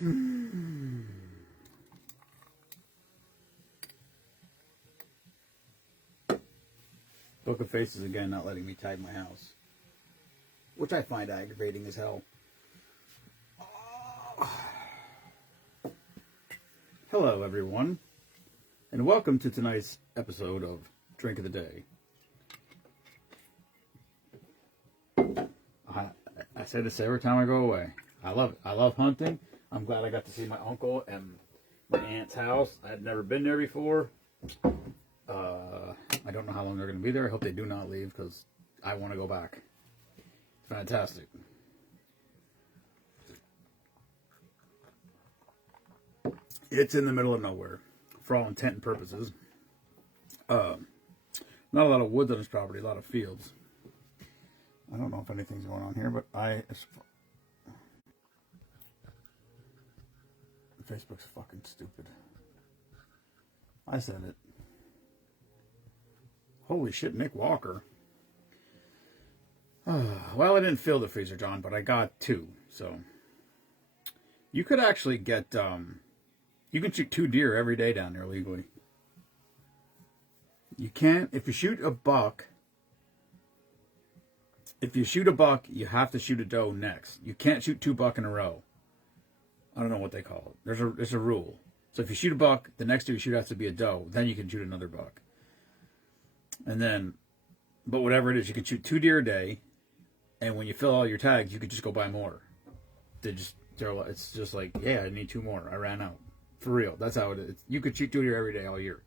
Book of Faces again, not letting me tag my house, which I find aggravating as hell. Hello, everyone, and welcome to tonight's episode of Drink of the Day. I say this every time I go away. I love it. I love hunting. I'm glad I got to see my uncle and my aunt's house. I had never been there before. I don't know how long they're going to be there. I hope they do not leave because I want to go back. It's fantastic. It's in the middle of nowhere, for all intent and purposes. Not a lot of woods on this property, a lot of fields. I don't know if anything's going on here, but Facebook's fucking stupid. I said it. Holy shit, Nick Walker. Well, I didn't fill the freezer, John, but I got 2. So you could actually get, you can shoot 2 deer every day down there legally. You can't, if you shoot a buck, you have to shoot a doe next. You can't shoot 2 buck in a row. I don't know what they call it. There's a rule. So if you shoot a buck, the next deer you shoot has to be a doe. Then you can shoot another buck. And then, but whatever it is, you can shoot 2 deer a day. And when you fill all your tags, you could just go buy more. It's just like, yeah, I need 2 more. I ran out. For real. That's how it is. You could shoot 2 deer every day all year.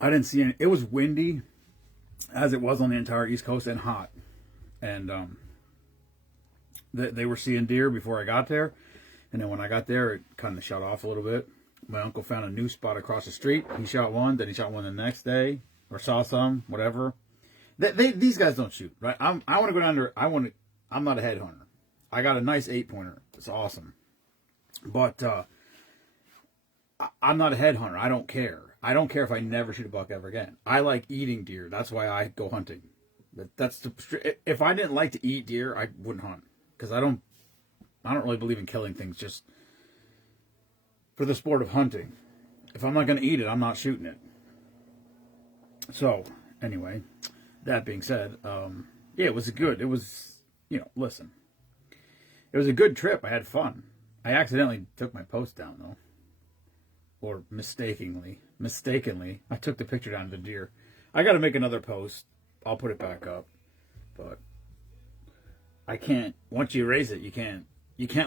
I didn't see any. It was windy, as it was on the entire East Coast, and hot. And they were seeing deer before I got there. And then when I got there, it kind of shut off a little bit. My uncle found a new spot across the street. He shot one, then he shot one the next day, or saw some, whatever. These guys don't shoot, right? I want to go down there. I'm not a head hunter. I got a nice 8-pointer. It's awesome. But I'm not a head hunter. I don't care. I don't care if I never shoot a buck ever again. I like eating deer. That's why I go hunting. If I didn't like to eat deer, I wouldn't hunt. Because I don't really believe in killing things just for the sport of hunting. If I'm not going to eat it, I'm not shooting it. So, anyway, that being said, yeah, it was listen. It was a good trip. I had fun. I accidentally took my post down, though. Or mistakenly, I took the picture down of the deer. I got to make another post. I'll put it back up. But I can't, once you erase it, you can't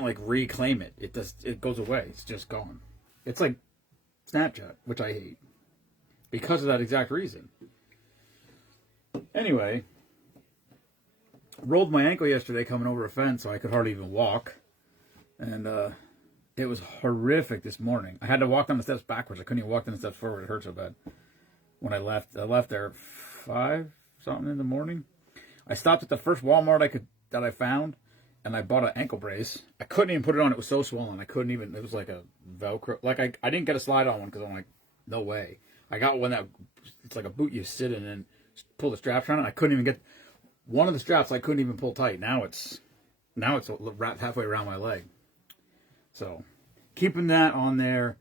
like reclaim it. It goes away. It's just gone. It's like Snapchat, which I hate. Because of that exact reason. Anyway, rolled my ankle yesterday coming over a fence, so I could hardly even walk. And it was horrific this morning. I had to walk down the steps backwards. I couldn't even walk down the steps forward. It hurt so bad. When I left there at 5 something in the morning. I stopped at the first Walmart that I found, and I bought an ankle brace. I couldn't even put it on. It was so swollen. I couldn't even. It was like a Velcro. Like I didn't get a slide on one because I'm like, no way. I got one that it's like a boot you sit in and pull the straps around it. I couldn't even get one of the straps. I couldn't even pull tight. Now it's wrapped halfway around my leg. So keeping that on there.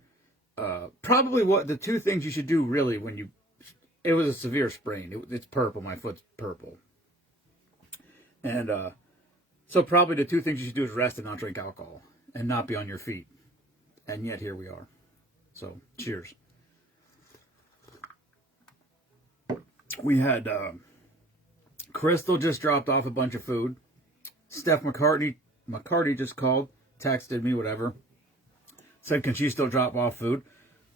Probably what the 2 things you should do really when it was a severe sprain. It's purple. My foot's purple. And so probably the 2 things you should do is rest and not drink alcohol and not be on your feet. And yet here we are. So cheers. We had Crystal just dropped off a bunch of food. Steph McCarty just called, texted me, whatever. Said, can she still drop off food?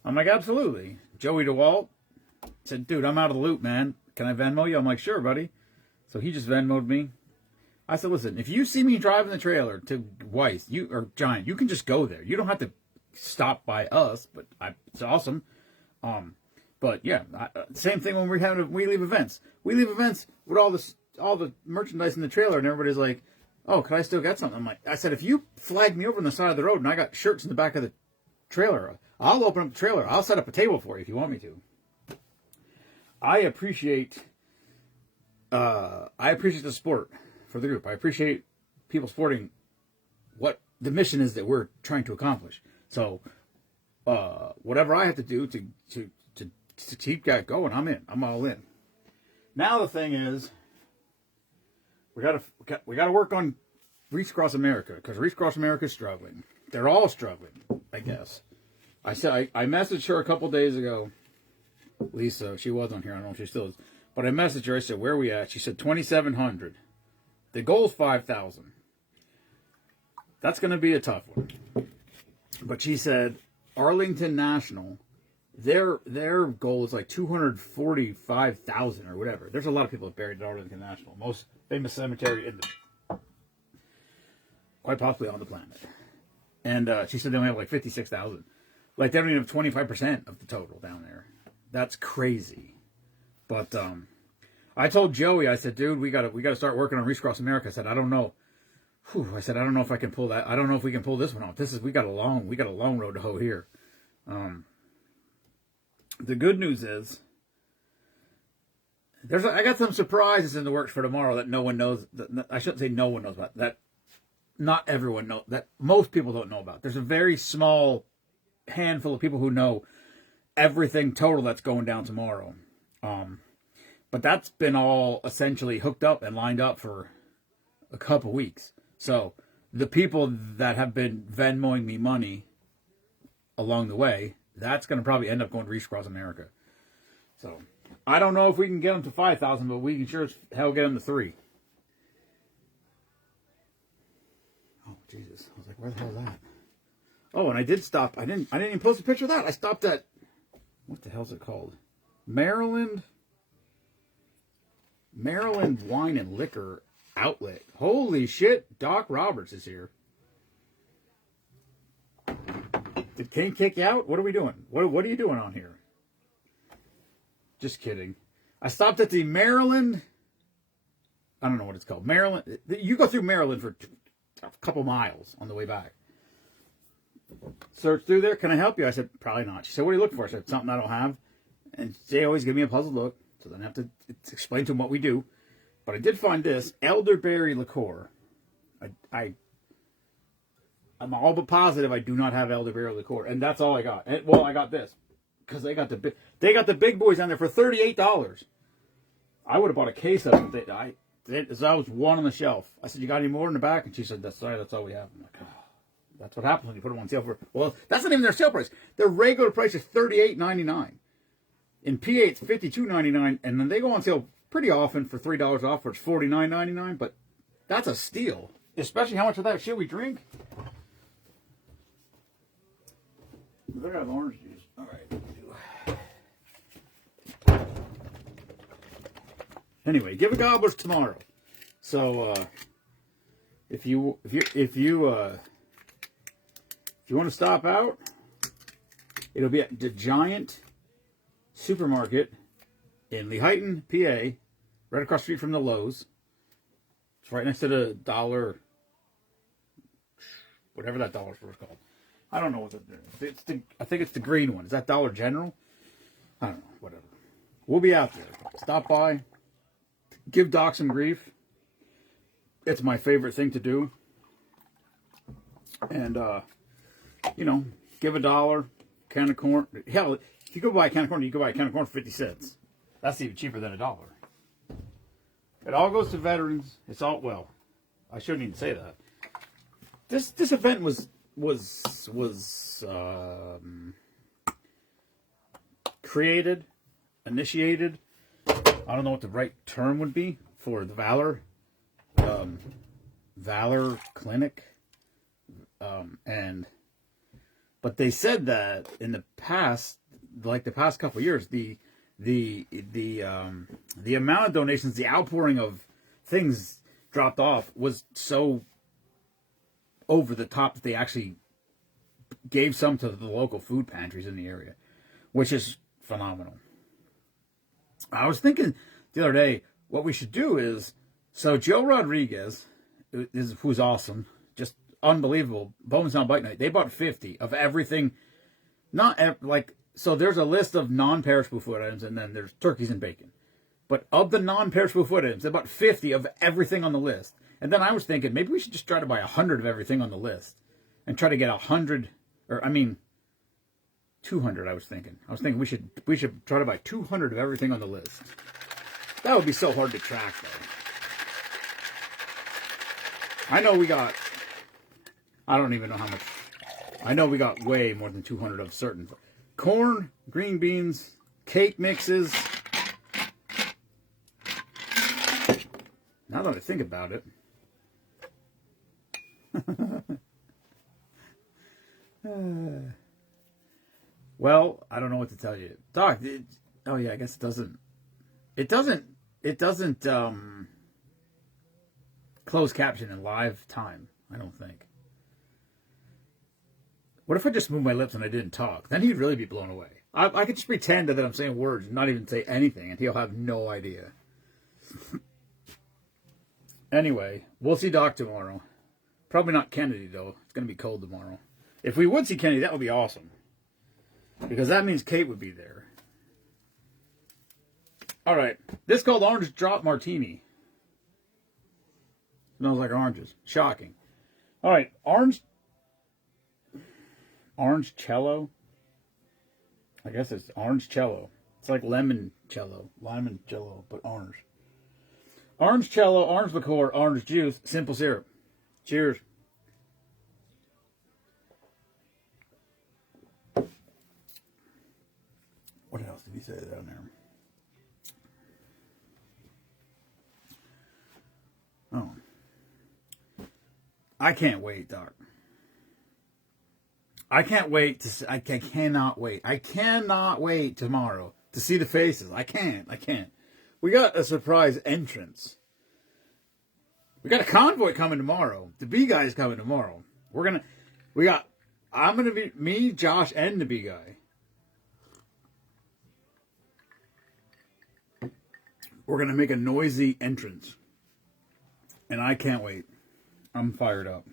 I'm like, absolutely. Joey DeWalt said, dude, I'm out of the loop, man. Can I Venmo you? I'm like, sure, buddy. So he just Venmo'd me. I said, listen, if you see me driving the trailer to Weiss, or Giant, you can just go there. You don't have to stop by us, but it's awesome. But yeah, same thing when we leave events. We leave events with all the merchandise in the trailer, and everybody's like, oh, could I still get something? I said, if you flag me over on the side of the road and I got shirts in the back of the trailer, I'll open up the trailer. I'll set up a table for you if you want me to. I appreciate the support for the group. I appreciate people supporting what the mission is that we're trying to accomplish. So, whatever I have to do to keep that going, I'm in. I'm all in. Now the thing is, we gotta work on Reach Across America, because Reach Across America is struggling. They're all struggling, I guess. I messaged her a couple days ago. Lisa, she was on here. I don't know if she still is. But I messaged her. I said, where are we at? She said 2,700. The goal's 5,000. That's going to be a tough one. But she said Arlington National, their goal is like 245,000 or whatever. There's a lot of people buried at Arlington National. Most famous cemetery in the, quite possibly on the planet. And she said they only have like 56,000. Like, they don't even have 25% of the total down there. That's crazy. But I told Joey, I said, dude, we gotta start working on Reach Across America. I said, I don't know. I said, I don't know if I can pull that. I don't know if we can pull this one off. We got a long road to hoe here. The good news is, I got some surprises in the works for tomorrow that no one knows. I shouldn't say no one knows about. That not everyone knows. That most people don't know about. There's a very small handful of people who know everything total that's going down tomorrow. But that's been all essentially hooked up and lined up for a couple weeks. So the people that have been Venmoing me money along the way, that's going to probably end up going to Reach Across America. So I don't know if we can get them to 5,000, but we can sure as hell get them to 3. Oh, Jesus. I was like, where the hell is that? Oh, and I did stop. I didn't even post a picture of that. I stopped at, what the hell's it called? Maryland Wine and Liquor Outlet. Holy shit, Doc Roberts is here. Did Kane kick you out? What are we doing? What are you doing on here? Just kidding. I stopped at the Maryland. I don't know what it's called. Maryland. You go through Maryland for a couple miles on the way back. Search through there. Can I help you? I said, probably not. She said, what are you looking for? I said, something I don't have. And they always give me a puzzled look, so then I have to explain to them what we do. But I did find this elderberry liqueur. I'm all but positive I do not have elderberry liqueur, and that's all I got. And, well, I got this because they got the big boys on there for $38. I would have bought a case of it. That was one on the shelf. I said, you got any more in the back? And she said, that's all we have. I'm like, oh. That's what happens when you put them on sale for. Well, that's not even their sale price. Their regular price is $38.99. In PA, it's $52.99, and then they go on sale pretty often for $3 off, where it's $49.99. But that's a steal, especially how much of that shit we drink. They got orange juice. All right. Anyway, give a gobblers tomorrow. So if you want to stop out, it'll be at the Giant Supermarket in Lehighton, PA, right across the street from the Lowe's. It's right next to the Dollar, whatever that dollar store is called. I don't know what I think it's the green one. Is that Dollar General? I don't know. Whatever. We'll be out there. Stop by. Give Doc some grief. It's my favorite thing to do. And, give $1, can of corn. Hell, if you go buy a can of corn, you go buy a can of corn for 50 cents. That's even cheaper than $1. It all goes to veterans. It's all, well, I shouldn't even say that. This event was created, initiated. I don't know what the right term would be for the Valor Clinic. But they said that in the past, like the past couple of years, the amount of donations, the outpouring of things dropped off was so over the top that they actually gave some to the local food pantries in the area, which is phenomenal. I was thinking the other day, what we should do is, so Joe Rodriguez, who's awesome, just unbelievable, Bowman's Down Bike Night, they bought 50 of everything, so there's a list of non-perishable food items, and then there's turkeys and bacon. But of the non-perishable food items, they bought 50 of everything on the list. And then I was thinking maybe we should just try to buy 100 of everything on the list and try to get 100, or I mean 200. I was thinking we should try to buy 200 of everything on the list. That would be so hard to track though. I know we got, I don't even know how much. I know we got way more than 200 of certain corn, green beans, cake mixes. Now that I think about it. Well, I don't know what to tell you. Doc, oh yeah, I guess it doesn't close caption in live time, I don't think. What if I just moved my lips and I didn't talk? Then he'd really be blown away. I could just pretend that I'm saying words and not even say anything, and he'll have no idea. Anyway, we'll see Doc tomorrow. Probably not Kennedy, though. It's going to be cold tomorrow. If we would see Kennedy, that would be awesome. Because that means Kate would be there. All right. This is called Orange Drop Martini. Smells like oranges. Shocking. All right. Orange cello. I guess it's orange cello. It's like lemon cello, but orange. Orange cello, orange liqueur, orange juice, simple syrup. Cheers. What else did he say down there? Oh. I can't wait, Doc. I can't wait to. I cannot wait. I cannot wait tomorrow to see the faces. I can't. We got a surprise entrance. We got a convoy coming tomorrow. The B guy's coming tomorrow. I'm gonna be me, Josh, and the B guy. We're gonna make a noisy entrance, and I can't wait. I'm fired up.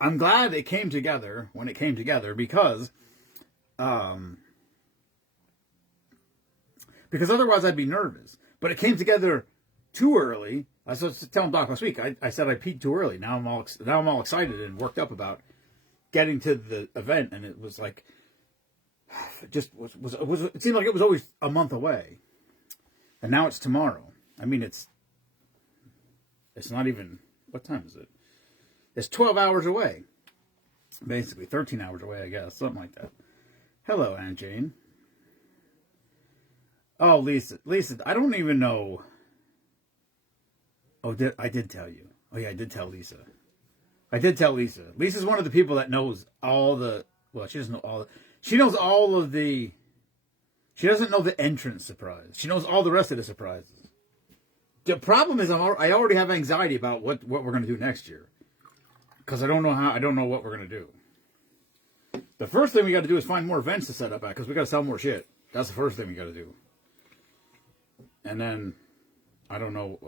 I'm glad it came together when it came together because otherwise I'd be nervous. But it came together too early. I was telling Doc last week. I said I peaked too early. Now I'm all excited and worked up about getting to the event, and it was like it seemed like it was always a month away, and now it's tomorrow. I mean, it's not even, what time is it? It's 12 hours away. Basically, 13 hours away, I guess. Something like that. Hello, Aunt Jane. Oh, Lisa, I don't even know. Oh, I did tell you. Oh, yeah, I did tell Lisa. Lisa's one of the people that knows all the, well, she doesn't know all the, she knows all of the, she doesn't know the entrance surprise. She knows all the rest of the surprises. The problem is I already have anxiety about what we're going to do next year. Because I don't know what we're going to do. The first thing we got to do is find more events to set up at, because we got to sell more shit. That's the first thing we got to do. And then, I don't know.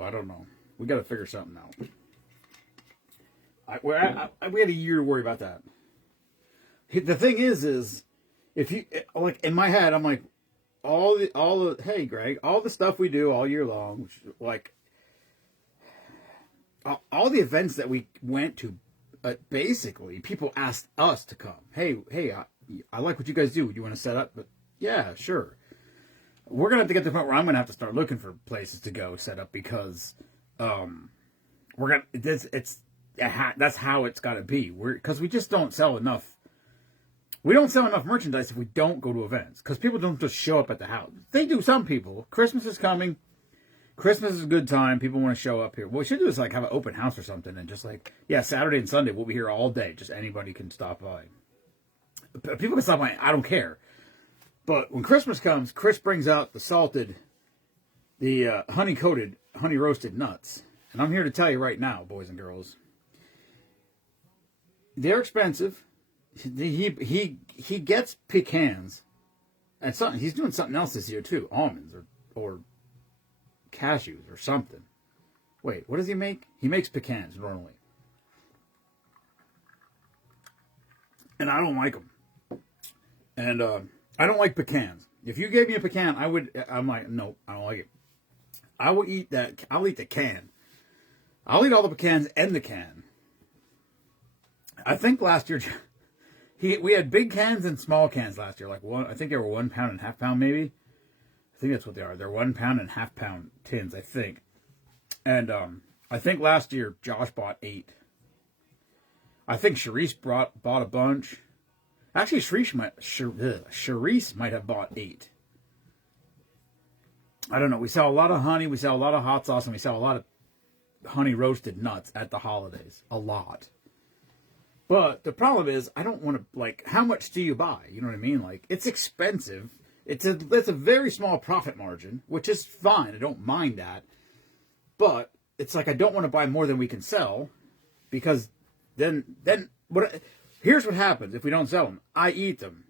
We got to figure something out. We had a year to worry about that. The thing is if you, like, in my head, I'm like, hey, Greg, all the stuff we do all year long, which, like, all the events that we went to, basically, people asked us to come. Hey, I like what you guys do. You want to set up? But yeah, sure. We're gonna have to get to the point where I'm gonna have to start looking for places to go set up, because that's how it's got to be. Because we just don't sell enough. We don't sell enough merchandise if we don't go to events. Because people don't just show up at the house. They do. Some people. Christmas is coming. Christmas is a good time. People want to show up here. What we should do is like have an open house or something, and just like, yeah, Saturday and Sunday we'll be here all day. Just anybody can stop by. People can stop by. I don't care. But when Christmas comes, Chris brings out the honey-coated, honey-roasted nuts. And I'm here to tell you right now, boys and girls, they're expensive. He gets pecans, and something. He's doing something else this year too, almonds or cashews or something. Wait, what does he make? He makes pecans normally, and I don't like them. And I don't like pecans. If you gave me a pecan, I'm like, nope, I don't like it. I will eat that. I'll eat the can. I'll eat all the pecans and the can. I think last year we had big cans and small cans last year. Like one, I think they were 1 pound and half pound maybe. I think that's what they are. They're 1 pound and half pound tins, I think. And I think last year Josh bought 8. I think Sharice bought a bunch. Actually, Sharice might have bought 8. I don't know. We sell a lot of honey. We sell a lot of hot sauce, and we sell a lot of honey roasted nuts at the holidays. A lot. But the problem is, I don't want to, like, how much do you buy? You know what I mean? Like, it's expensive. It's a very small profit margin, which is fine. I don't mind that. But it's like I don't want to buy more than we can sell, because then what? Here's what happens if we don't sell them. I eat them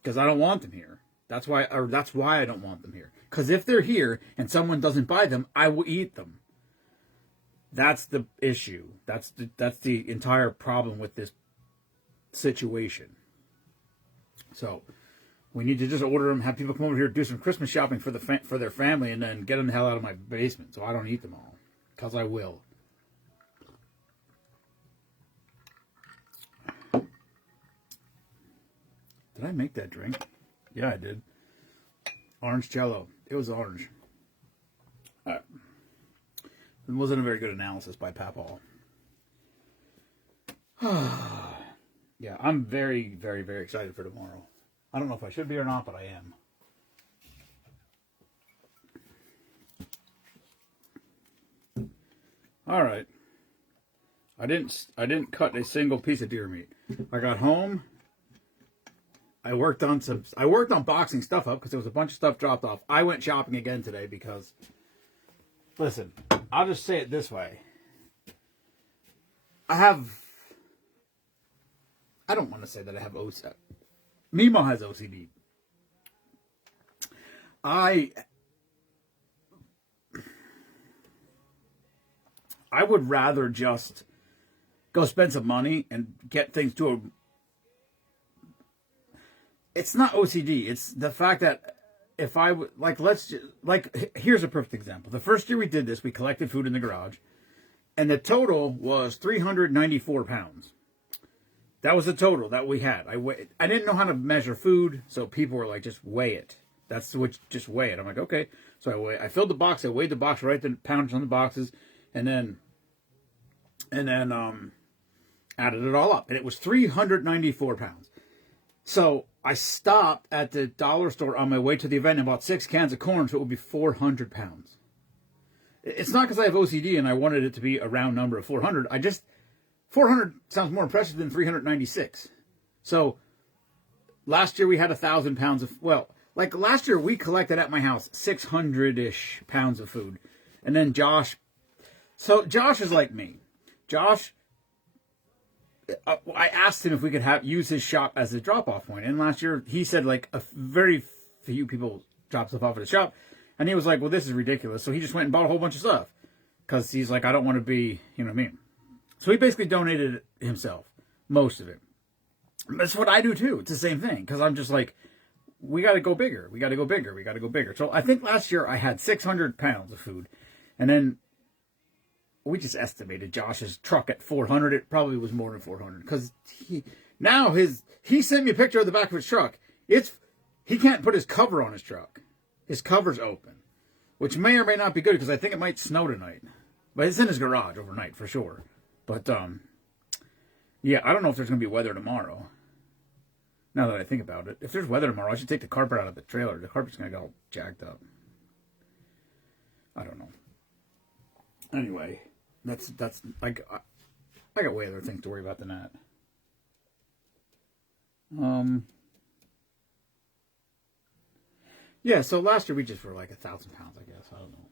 because I don't want them here. That's why I don't want them here. Because if they're here and someone doesn't buy them, I will eat them. That's the issue. That's the entire problem with this situation. So we need to just order them, have people come over here, do some Christmas shopping for their family, and then get them the hell out of my basement so I don't eat them all. Because I will. Did I make that drink? Yeah, I did. Orange Jello. It was orange. It wasn't a very good analysis by Papal. Yeah, I'm very, very, very excited for tomorrow. I don't know if I should be or not, but I am. All right. I didn't cut a single piece of deer meat. I got home. I worked on boxing stuff up because there was a bunch of stuff dropped off. I went shopping again today because, listen, I'll just say it this way. I don't want to say that I have OCD. Mimo has OCD. I would rather just go spend some money and get things to a... It's not OCD. It's the fact that if I would, here's a perfect example. The first year we did this, we collected food in the garage, and the total was 394 pounds. That was the total that we had. I didn't know how to measure food, so people were like, just weigh it. That's what, just weigh it. I'm like, okay. So I filled the box. I weighed the box, right, the poundage on the boxes, and then added it all up, and it was 394 pounds. So I stopped at the dollar store on my way to the event and bought 6 cans of corn, so it would be 400 pounds. It's not because I have OCD and I wanted it to be a round number of 400. 400 sounds more impressive than 396. So last year we had 1,000 pounds of, last year we collected at my house 600-ish pounds of food. And then Josh is like me. Josh, I asked him if we could use his shop as a drop-off point. And last year, he said, like, a very few people drop stuff off at the shop. And he was like, well, this is ridiculous. So he just went and bought a whole bunch of stuff. Because he's like, I don't want to be, you know what I mean? So he basically donated it himself. Most of it. That's what I do, too. It's the same thing. Because I'm just like, we got to go bigger. We got to go bigger. We got to go bigger. So I think last year I had 600 pounds of food. And then we just estimated Josh's truck at 400. It probably was more than 400 because he sent me a picture of the back of his truck. He can't put his cover on his truck. His cover's open, which may or may not be good because I think it might snow tonight. But it's in his garage overnight for sure. But yeah, I don't know if there's gonna be weather tomorrow. Now that I think about it, if there's weather tomorrow, I should take the carpet out of the trailer. The carpet's gonna get all jacked up. I don't know. Anyway. That's like I got way other things to worry about than that. Yeah, so last year we just were like 1,000 pounds, I guess. I don't know.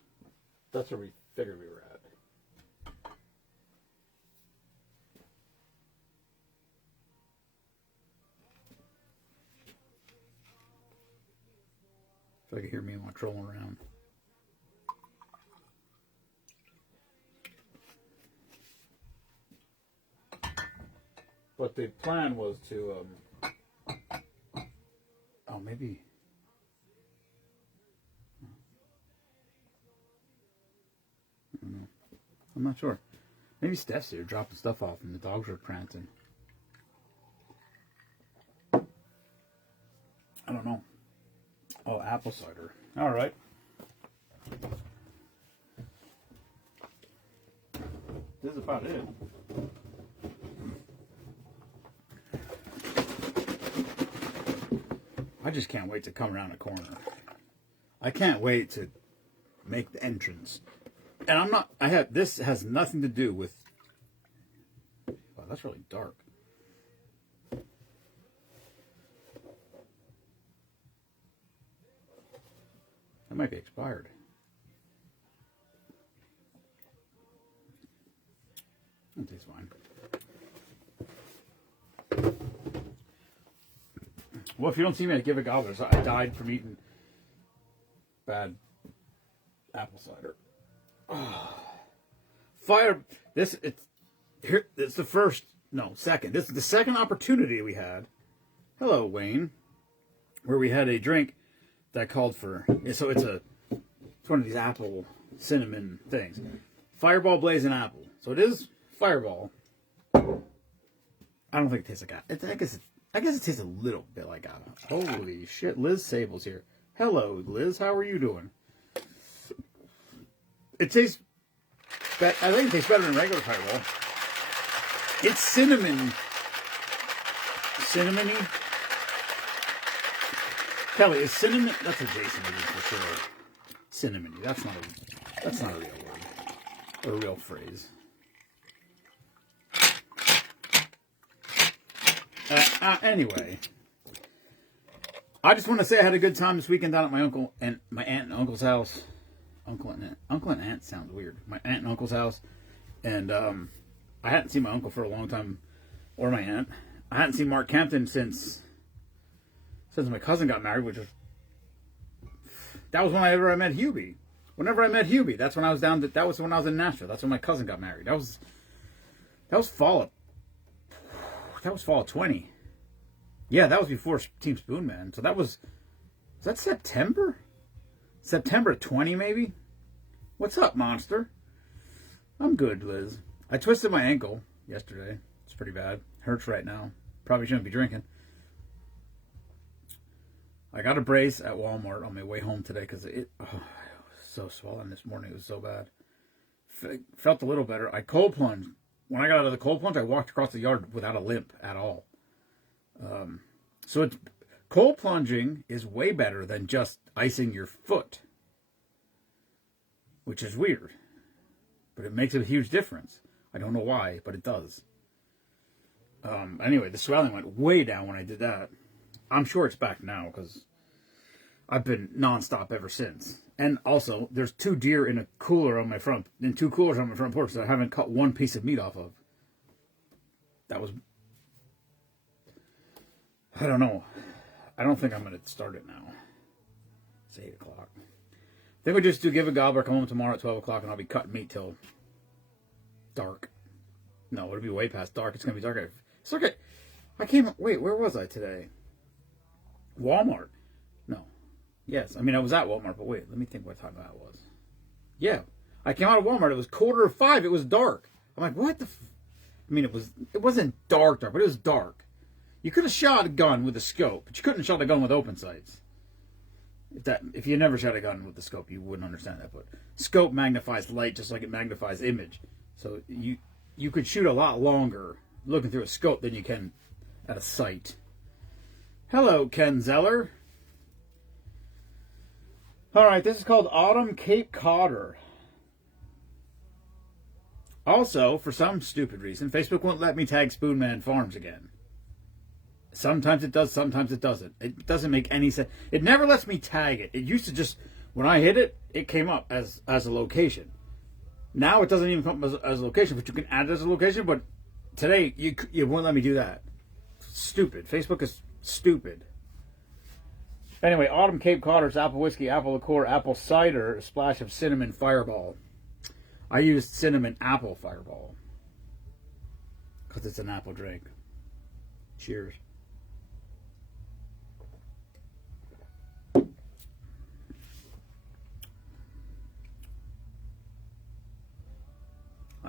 That's where we figured we were at. So I can hear me while trolling around. But the plan was to, maybe. I'm not sure. Maybe Steph's here dropping stuff off and the dogs are prancing. I don't know. Oh, apple cider. All right. This is about it. I just can't wait to come around the corner. I can't wait to make the entrance. And I'm not, this has nothing to do with, wow, that's really dark. That might be expired. That tastes fine. Well, if you don't see me at Give a Gobblers, I died from eating bad apple cider. Fire! It's the second. This is the second opportunity we had. Hello, Wayne. Where we had a drink that called for. So it's one of these apple cinnamon things. Fireball Blazing Apple. So it is Fireball. I don't think it tastes like apple. I guess it tastes a little bit like apple. Holy shit! Liz Sable's here. Hello, Liz. How are you doing? It tastes. I think it tastes better than regular Fireball. It's cinnamony. Kelly, is cinnamon? That's a Jason word for sure. Cinnamony. That's not a real word or a real phrase. Anyway, I just want to say I had a good time this weekend down at my aunt and uncle's house. Uncle and aunt sounds weird. My aunt and uncle's house, and I hadn't seen my uncle for a long time, or my aunt. I hadn't seen Mark Campton since my cousin got married, that was whenever I met Hubie. Whenever I met Hubie, that's when I was that was when I was in Nashville. That's when my cousin got married. That was fall of 20. Yeah, that was before Team Spoonman. So was that September? September 20 maybe? What's up, monster? I'm good, Liz. I twisted my ankle yesterday. It's pretty bad. Hurts right now. Probably shouldn't be drinking. I got a brace at Walmart on my way home today because it was so swollen this morning. It was so bad. Felt a little better. I cold plunged. When I got out of the cold plunge, I walked across the yard without a limp at all. So cold plunging is way better than just icing your foot, which is weird, but it makes a huge difference. I don't know why, but it does. Anyway, the swelling went way down when I did that. I'm sure it's back now because I've been nonstop ever since. And also, there's two deer in a cooler on my front, and 2 coolers on my front porch that I haven't cut one piece of meat off of. That was, I don't know. I don't think I'm going to start it now. It's 8 o'clock. Then we just do Give a Gobbler, come home tomorrow at 12 o'clock, and I'll be cutting meat till dark. No, it'll be way past dark. It's going to be dark. It's okay. Wait, where was I today? Walmart. No. Yes, I mean, I was at Walmart, but wait, let me think what time that was. Yeah, I came out of Walmart. It was 4:45. It was dark. I'm like, what the? I mean, it wasn't dark, but it was dark. You could have shot a gun with a scope, but you couldn't have shot a gun with open sights. If you never shot a gun with the scope, you wouldn't understand that. But scope magnifies light just like it magnifies image. So you could shoot a lot longer looking through a scope than you can at a sight. Hello, Ken Zeller. All right, this is called Autumn Cape Codder. Also, for some stupid reason, Facebook won't let me tag Spoonman Farms again. Sometimes it does, sometimes it doesn't. It doesn't make any sense. It never lets me tag it. It used to just, when I hit it, it came up as a location. Now it doesn't even come up as a location, but you can add it as a location. But today, you won't let me do that. Stupid. Facebook is stupid. Anyway, Autumn Cape Codder's apple whiskey, apple liqueur, apple cider, a splash of cinnamon Fireball. I used cinnamon apple Fireball because it's an apple drink. Cheers.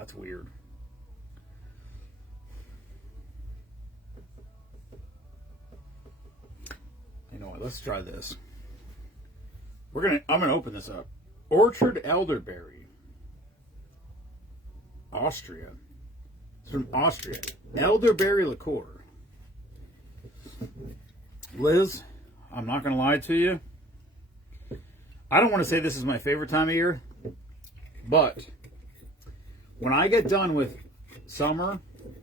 That's weird. You know what? Let's try this. I'm gonna open this up. Orchard Elderberry, Austria. It's from Austria. Elderberry liqueur. Liz, I'm not gonna lie to you. I don't want to say this is my favorite time of year, but when I get done with summer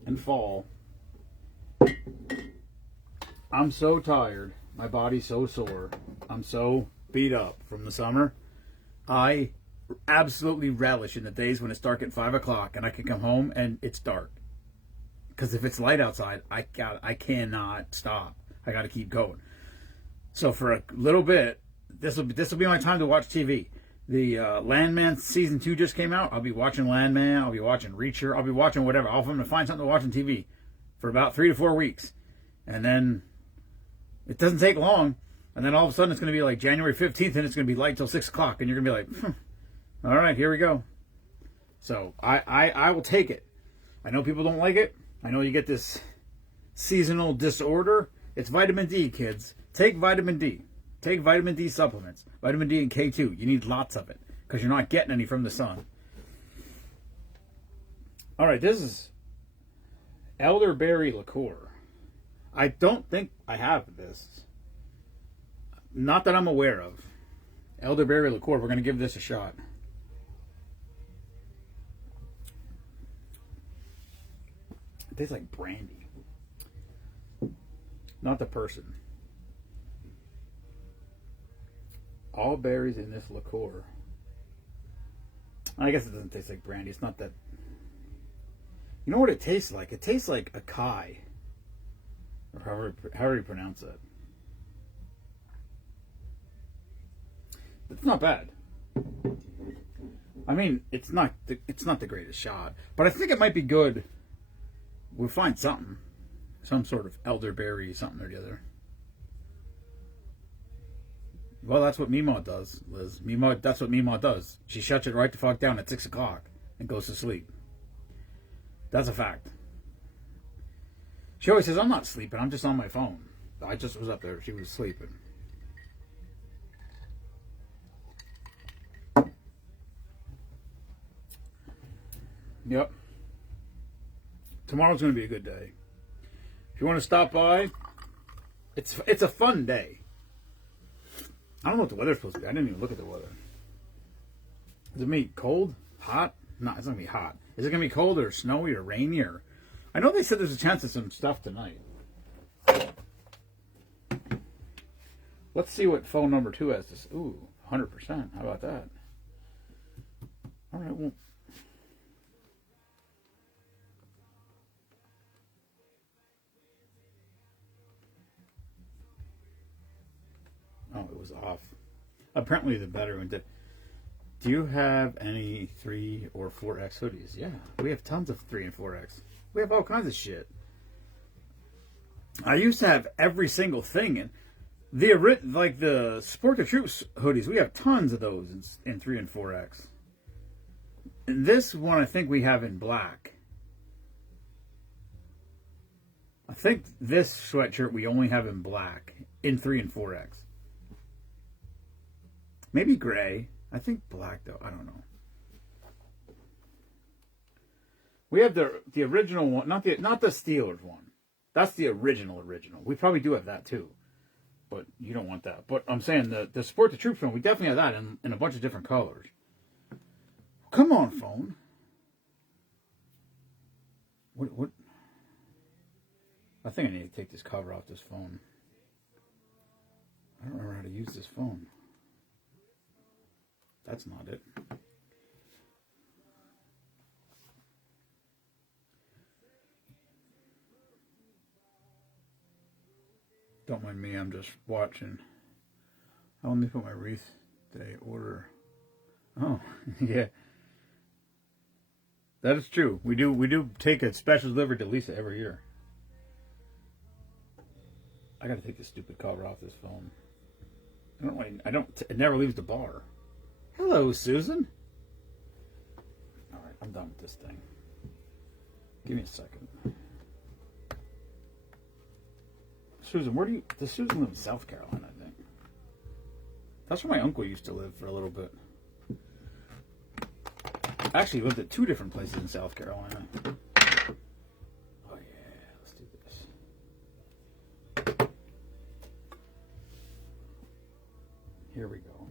and fall, I'm so tired. My body's so sore. I'm so beat up from the summer. I absolutely relish in the days when it's dark at 5 o'clock and I can come home and it's dark. Because if it's light outside, I cannot stop. I got to keep going. So for a little bit, this will be my time to watch TV. The Landman season 2 just came out. I'll be watching Landman. I'll be watching Reacher. I'll be watching whatever. I'm going to find something to watch on TV for about 3 to 4 weeks, and then it doesn't take long. And then all of a sudden it's going to be like January 15th, and it's going to be light till 6 o'clock, and you're going to be like, all right, here we go. So I will take it. I know people don't like it. I know you get this seasonal disorder. It's vitamin D, kids. Take vitamin D. Take vitamin D supplements. Vitamin D and K2. You need lots of it because you're not getting any from the sun. All right, this is elderberry liqueur. I don't think I have this. Not that I'm aware of. Elderberry liqueur. We're going to give this a shot. It tastes like brandy. Not the person. All berries in this liqueur. I guess it doesn't taste like brandy. It's not that. You know what it tastes like? It tastes like acai. Or however you pronounce it. It's not bad. I mean, it's not the greatest shot, but I think it might be good. We'll find something. Some sort of elderberry, something or the other. Well, that's what Mima does, Liz. That's what Mima does. She shuts it right the fuck down at 6 o'clock and goes to sleep. That's a fact. She always says, I'm not sleeping, I'm just on my phone. I just was up there, she was sleeping. Yep. Tomorrow's going to be a good day. If you want to stop by, it's a fun day. I don't know what the weather's supposed to be. I didn't even look at the weather. Is it going to be cold? Hot? No, it's not going to be hot. Is it going to be cold or snowy or rainy? Or I know they said there's a chance of some stuff tonight. Let's see what phone number 2 has this. Ooh, 100%. How about that? All right, well. Oh, it was off. Apparently the better one did. Do you have any 3 or 4X hoodies? Yeah, we have tons of 3 and 4X. We have all kinds of shit. I used to have every single thing in the Support the Troops hoodies. We have tons of those in 3 and 4X. And this one I think we have in black. I think this sweatshirt we only have in black in 3 and 4X. Maybe gray. I think black though. I don't know. We have the original one, not the Steelers one. That's the original. We probably do have that too, but you don't want that. But I'm saying the Support the Troops one, we definitely have that in a bunch of different colors. Come on, phone. What? I think I need to take this cover off this phone. I don't remember how to use this phone. That's not it. Don't mind me, I'm just watching. Oh, let me put my wreath day order. Oh, yeah. That is true. We do take a special delivery to Lisa every year. I gotta take this stupid cover off this phone. It never leaves the bar. Hello, Susan. All right. I'm done with this thing. Give me a second. Susan, does Susan live in South Carolina, I think. That's where my uncle used to live for a little bit. Actually, he lived at 2 different places in South Carolina. Oh yeah, let's do this. Here we go.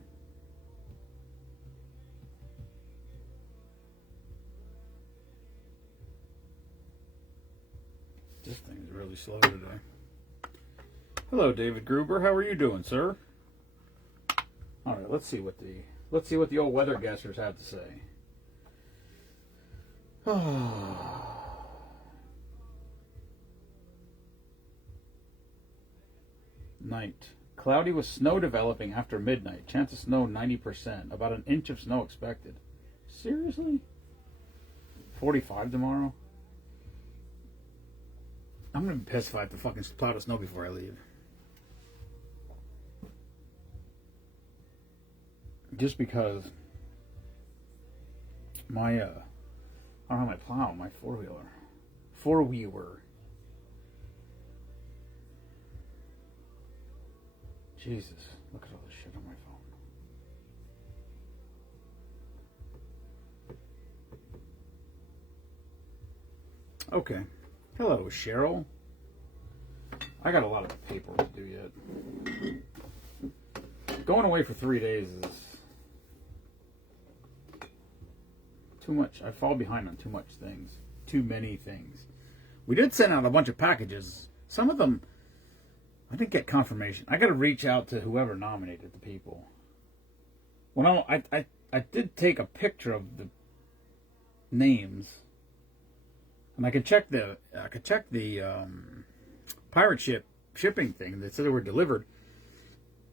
This thing's really slow today. Hello, David Gruber. How are you doing, sir? All right, let's see what the old weather guessers have to say. Night. Cloudy with snow developing after midnight. Chance of snow 90%. About an inch of snow expected. Seriously? 45 tomorrow? I'm gonna be pissed if I have to fucking plow the snow before I leave. Just because my I don't have my plow, my four-wheeler. Jesus, look at all this shit on my phone. Okay. Hello, Cheryl. I got a lot of paperwork to do yet. Going away for 3 days is too much. I fall behind on too much things. Too many things. We did send out a bunch of packages. Some of them, I didn't get confirmation. I got to reach out to whoever nominated the people. Well, I did take a picture of the names, and I could check the pirate ship shipping thing that said they were delivered,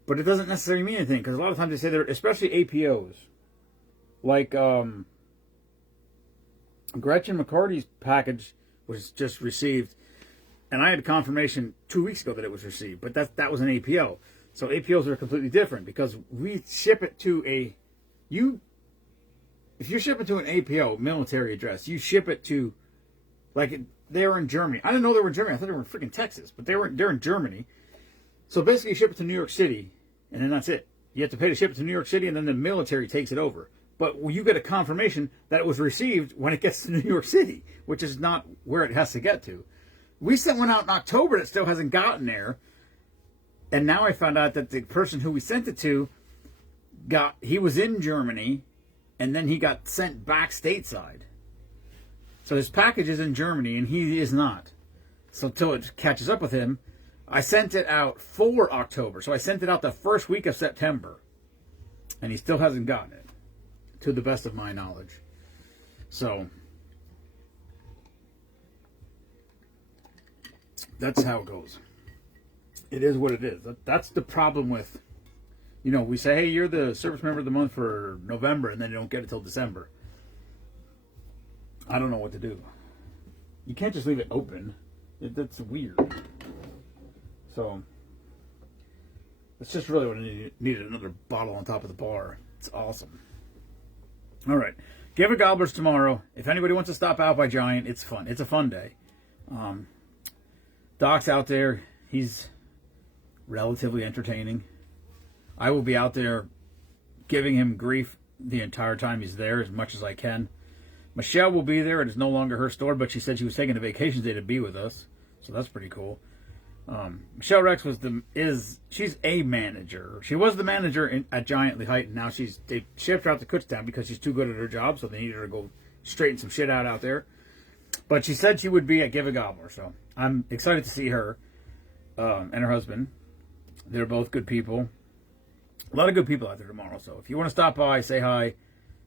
but it doesn't necessarily mean anything because a lot of times they say they're, especially APOs, like Gretchen McCarty's package was just received, and I had confirmation 2 weeks ago that it was received, but that was an APO. So APOs are completely different because we ship it to if you're shipping to an APO, military address, you ship it to, they were in Germany. I didn't know they were in Germany. I thought they were in freaking Texas, but they're in Germany. So basically you ship it to New York City, and then that's it. You have to pay to ship it to New York City, and then the military takes it over. But you get a confirmation that it was received when it gets to New York City, which is not where it has to get to. We sent one out in October that still hasn't gotten there. And now I found out that the person who we sent it to he was in Germany, and then he got sent back stateside. So his package is in Germany, and he is not. So until it catches up with him, I sent it out for October. So I sent it out the first week of September. And he still hasn't gotten it, to the best of my knowledge. So that's how it goes. It is what it is. That's the problem with, we say, hey, you're the service member of the month for November, and then you don't get it till December. I don't know what to do. You can't just leave it open. That's weird. So it's just really what I needed, another bottle on top of the bar. It's awesome. All right. Give a Gobblers tomorrow. If anybody wants to stop out by Giant, it's fun. It's a fun day. Doc's out there. He's relatively entertaining. I will be out there giving him grief the entire time he's there as much as I can. Michelle will be there. It is no longer her store, but she said she was taking a vacation day to be with us. So that's pretty cool. Michelle Rex she's a manager. She was the manager at Giant Lehigh, and now they shipped her out to Kutztown because she's too good at her job, so they needed her to go straighten some shit out there. But she said she would be at Give a Gobbler, so I'm excited to see her and her husband. They're both good people. A lot of good people out there tomorrow, so if you want to stop by, say hi.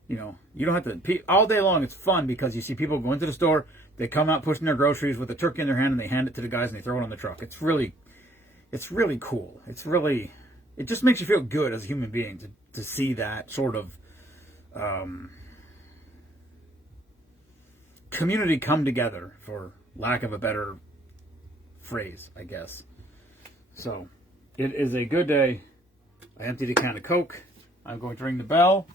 You don't have to, all day long it's fun because you see people go into the store, they come out pushing their groceries with a turkey in their hand, and they hand it to the guys and they throw it on the truck. It's really cool. It just makes you feel good as a human being to see that sort of community come together, for lack of a better phrase, I guess. So, it is a good day. I emptied a can of Coke. I'm going to ring the bell.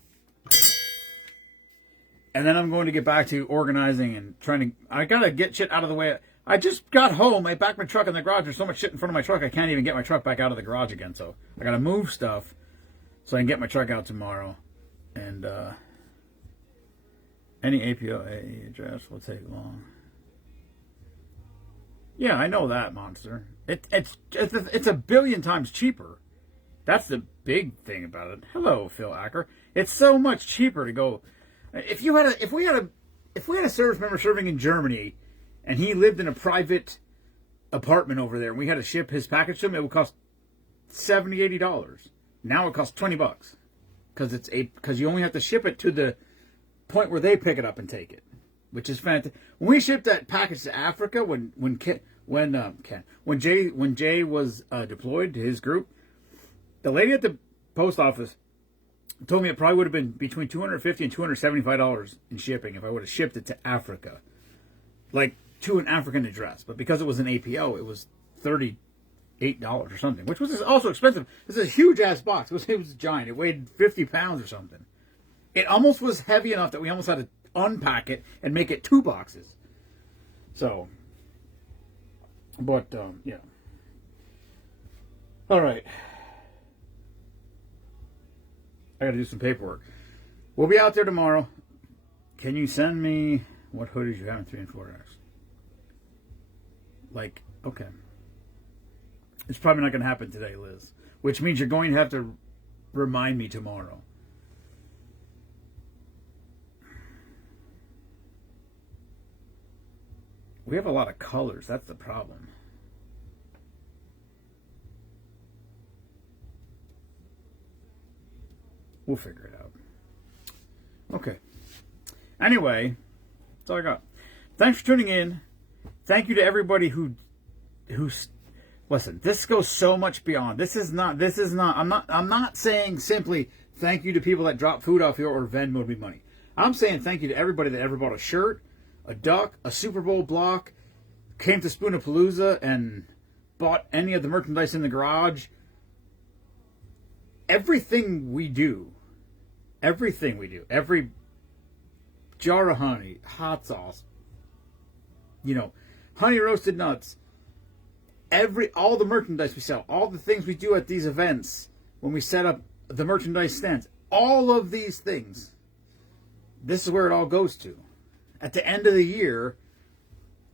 And then I'm going to get back to organizing and trying to. I gotta get shit out of the way. I just got home. I backed my truck in the garage. There's so much shit in front of my truck. I can't even get my truck back out of the garage again. So I gotta move stuff so I can get my truck out tomorrow. And any APO address will take long. Yeah, I know that, Monster. It's a billion times cheaper. That's the big thing about it. Hello, Phil Acker. It's so much cheaper to go. If we had a service member serving in Germany, and he lived in a private apartment over there, and we had to ship his package to him, it would cost $70, $80. Now it costs $20 because you only have to ship it to the point where they pick it up and take it, which is fantastic. When we shipped that package to Africa, when Jay was deployed to his group, the lady at the post office told me it probably would have been between $250 and $275 in shipping if I would have shipped it to Africa, like to an African address. But because it was an APO, it was $38 or something, which was also expensive. It's a huge ass box. It was giant. It weighed 50 pounds or something. It almost was heavy enough that we almost had to unpack it and make it 2 boxes. So, but yeah. All right. I gotta do some paperwork. We'll be out there tomorrow. Can you send me what hoodies you have in 3 and 4X? Like, okay. It's probably not gonna happen today, Liz. Which means you're going to have to remind me tomorrow. We have a lot of colors. That's the problem. We'll figure it out. Okay. Anyway, that's all I got. Thanks for tuning in. Thank you to everybody who's listen. This goes so much beyond. This is not. I'm not saying simply thank you to people that drop food off here or Venmoed me money. I'm saying thank you to everybody that ever bought a shirt, a duck, a Super Bowl block, came to Spoonapalooza and bought any of the merchandise in the garage. Everything we do, every jar of honey, hot sauce, honey roasted nuts, all the merchandise we sell, all the things we do at these events when we set up the merchandise stands, all of these things, this is where it all goes to. At the end of the year,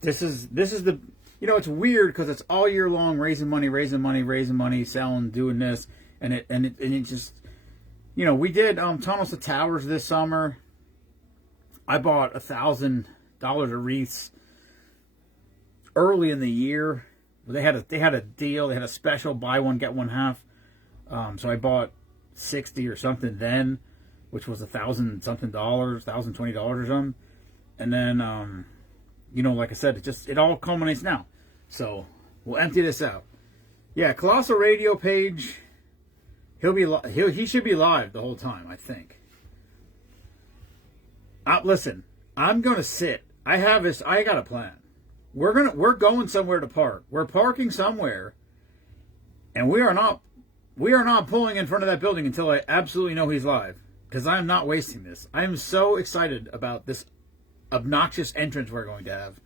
this is the, it's weird because it's all year long raising money, selling, doing this. And it just, we did Tunnels to Towers this summer. I bought $1,000 of wreaths early in the year. They had a deal. They had a special buy one get one half. So I bought 60 or something then, which was $1,000 something, $1,020 or something. And then, like I said, it all culminates now. So we'll empty this out. Yeah, Colossal Radio page. He should be live the whole time, I think. Listen, I'm gonna sit. I got a plan. We're going somewhere to park. We're parking somewhere, and we are not pulling in front of that building until I absolutely know he's live. Because I'm not wasting this. I am so excited about this obnoxious entrance we're going to have.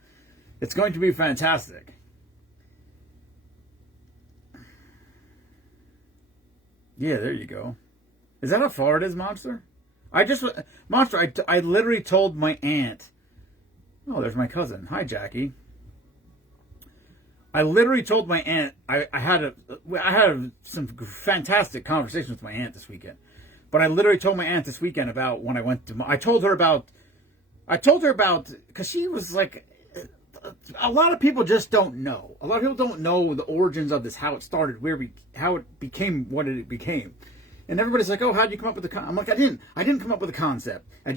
It's going to be fantastic. Yeah, there you go. Is that how far it is, Monster? I literally told my aunt. Oh, there's my cousin. Hi, Jackie. I literally told my aunt. I had some fantastic conversations with my aunt this weekend. But I literally told my aunt this weekend about when I went to. I told her about because she was like, a lot of people just don't know. A lot of people don't know the origins of this, how it started, how it became what it became. And everybody's like, oh, how'd you come up with the I'm like, I didn't come up with a concept. I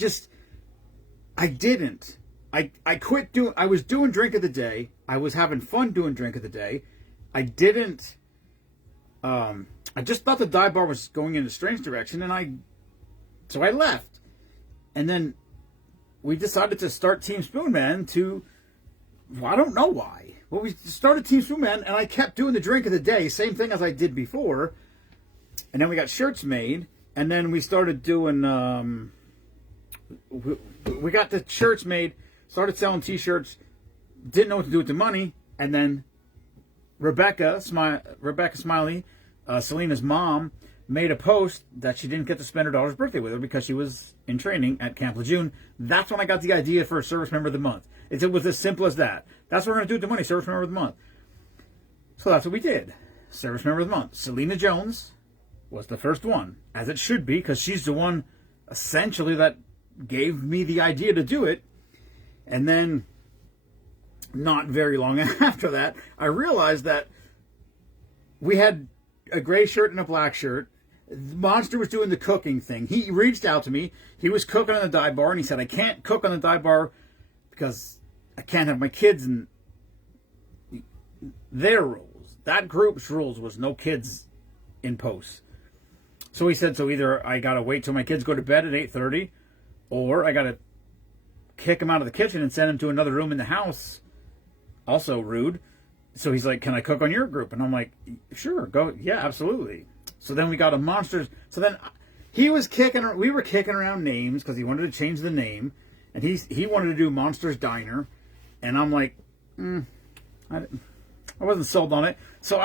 didn't. I quit doing, I was doing Drink of the Day. I was having fun doing Drink of the Day. I didn't, I just thought the dive bar was going in a strange direction, so I left. And then we decided to start Team Spoonman I don't know why. Well, we started Team Spoonman, and I kept doing the Drink of the Day, same thing as I did before. And then we got shirts made, and then we started doing, we got the shirts made, started selling T-shirts, didn't know what to do with the money, and then Rebecca Smiley, Selena's mom, made a post that she didn't get to spend her daughter's birthday with her because she was in training at Camp Lejeune. That's when I got the idea for a Service Member of the Month. It was as simple as that. That's what we're going to do with the money, Service Member of the Month. So that's what we did. Service Member of the Month. Selena Jones was the first one, as it should be, because she's the one essentially that gave me the idea to do it. And then, not very long after that, I realized that we had a gray shirt and a black shirt. Monster was doing the cooking thing. He reached out to me. He was cooking on the dive bar, and he said, I can't cook on the dive bar because I can't have my kids, and their rules. That group's rules was no kids in post. So he said, so either I got to wait till my kids go to bed at 8:30, or I got to kick them out of the kitchen and send them to another room in the house. Also rude. So he's like, can I cook on your group? And I'm like, sure, go. Yeah, absolutely. So then we got a Monsters. So then we were kicking around names because he wanted to change the name. And he wanted to do Monsters Diner. And I'm like, I wasn't sold on it. So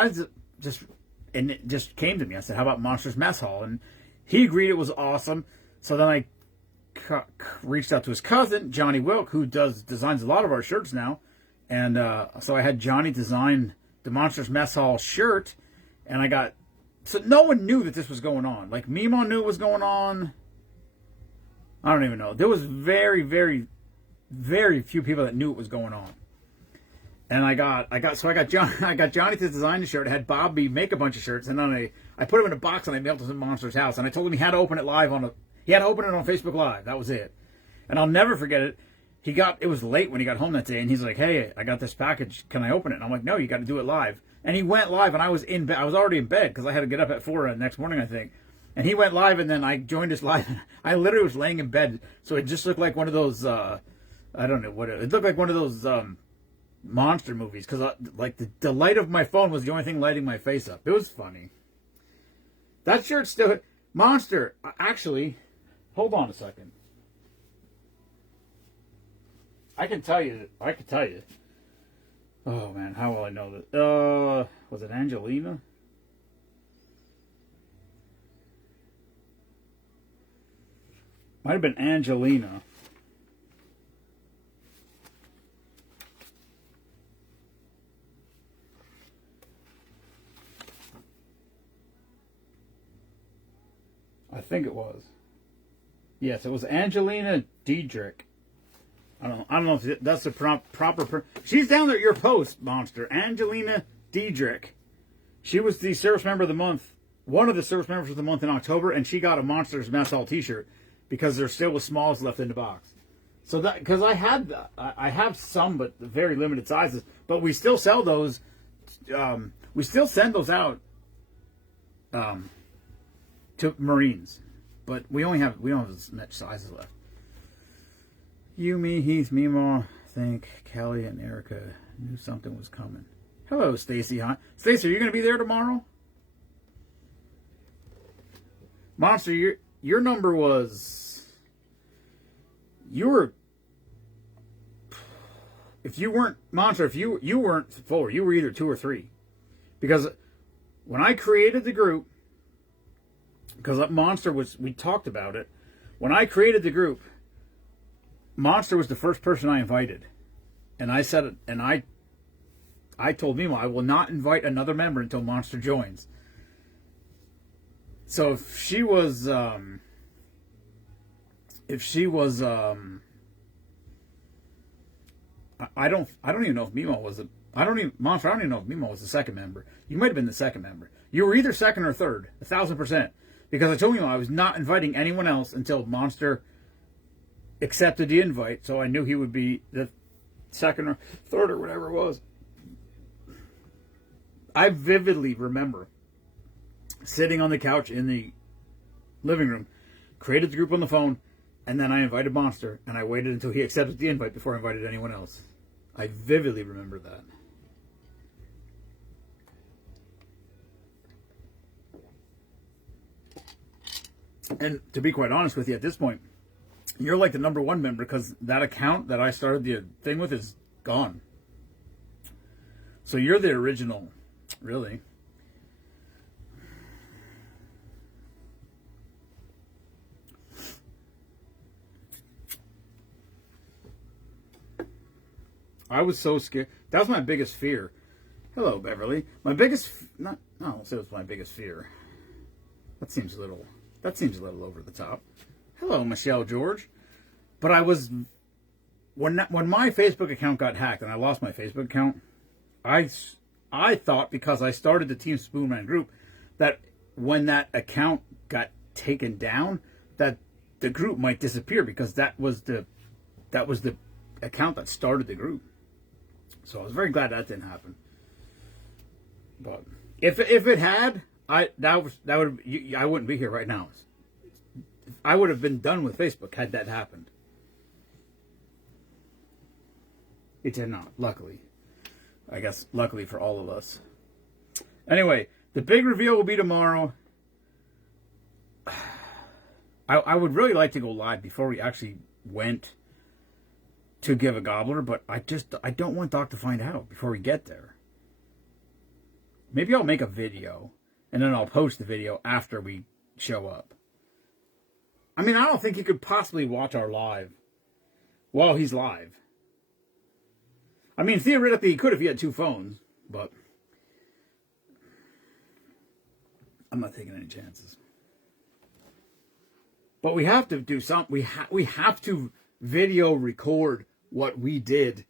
and it just came to me. I said, how about Monsters Mess Hall? And he agreed it was awesome. So then I reached out to his cousin, Johnny Wilk, who designs a lot of our shirts now. And so I had Johnny design the Monsters Mess Hall shirt. And so no one knew that this was going on. Like, Mimo knew it was going on. I don't even know. There was very, very, very few people that knew it was going on. And I got Johnny to design the shirt. I had Bobby make a bunch of shirts, and then I put them in a box and I mailed it to Monster's house. And I told him he had to open it on Facebook Live. That was it. And I'll never forget it. It was late when he got home that day, and he's like, hey, I got this package. Can I open it? And I'm like, no, you got to do it live. And he went live, and I was in bed. I was already in bed because I had to get up at 4 the next morning, I think. And he went live, and then I joined his live. I literally was laying in bed, so it just looked like one of those, I don't know what it looked like, one of those monster movies, because like the light of my phone was the only thing lighting my face up. It was funny. That shirt still, Monster, actually, hold on a second. I can tell you. Oh man, how will I know that? Was it Angelina? Might have been Angelina. I think it was. Yes, it was Angelina Diedrich. I don't know if that's the proper. She's down there at your post, Monster. Angelina Diedrich. She was the Service Member of the Month, one of the Service Members of the Month in October, and she got a Monsters Mess Hall T-shirt because there still was smalls left in the box. So that, because I have some, but very limited sizes, but we still sell those. We still send those out to Marines, but we don't have as much sizes left. You, me, Heath, Mimo, think Kelly and Erica knew something was coming. Hello, Stacy. Huh? Stacy, are you going to be there tomorrow? Monster, your number was. If you weren't Monster, if you weren't 4, you were either 2 or 3, because when I created the group, because Monster we talked about it. When I created the group, Monster was the first person I invited, and I said, and I told Mimo, I will not invite another member until Monster joins. So if she was, I don't even know if Mimo was Monster. I don't even know if Mimo was the second member. You might have been the second member. You were either second or third, 1,000%, because I told Mimo I was not inviting anyone else until Monster accepted the invite, so I knew he would be the second or third or whatever it was. I vividly remember sitting on the couch in the living room, created the group on the phone, and then I invited Monster, and I waited until he accepted the invite before I invited anyone else. I vividly remember that. And to be quite honest with you, at this point, You're like the #1 member because that account that I started the thing with is gone. So you're the original, really. I was so scared. That was my biggest fear. Hello, Beverly. My biggest, not, no, I'll say it was my biggest fear. That seems a little over the top. Hello, Michelle George. But I was, when my Facebook account got hacked and I lost my Facebook account, I thought because I started the Team Spoonman group that when that account got taken down, that the group might disappear because that was the account that started the group. So I was very glad that didn't happen. But if it had, I wouldn't be here right now. I would have been done with Facebook had that happened. It did not, luckily. I guess luckily for all of us. Anyway, the big reveal will be tomorrow. I would really like to go live before we actually went to give a gobbler, but I don't want Doc to find out before we get there. Maybe I'll make a video, and then I'll post the video after we show up. I mean, I don't think he could possibly watch our live while he's live. I mean, theoretically, he could if he had 2 phones, but I'm not taking any chances. But we have to do something. We have to video record what we did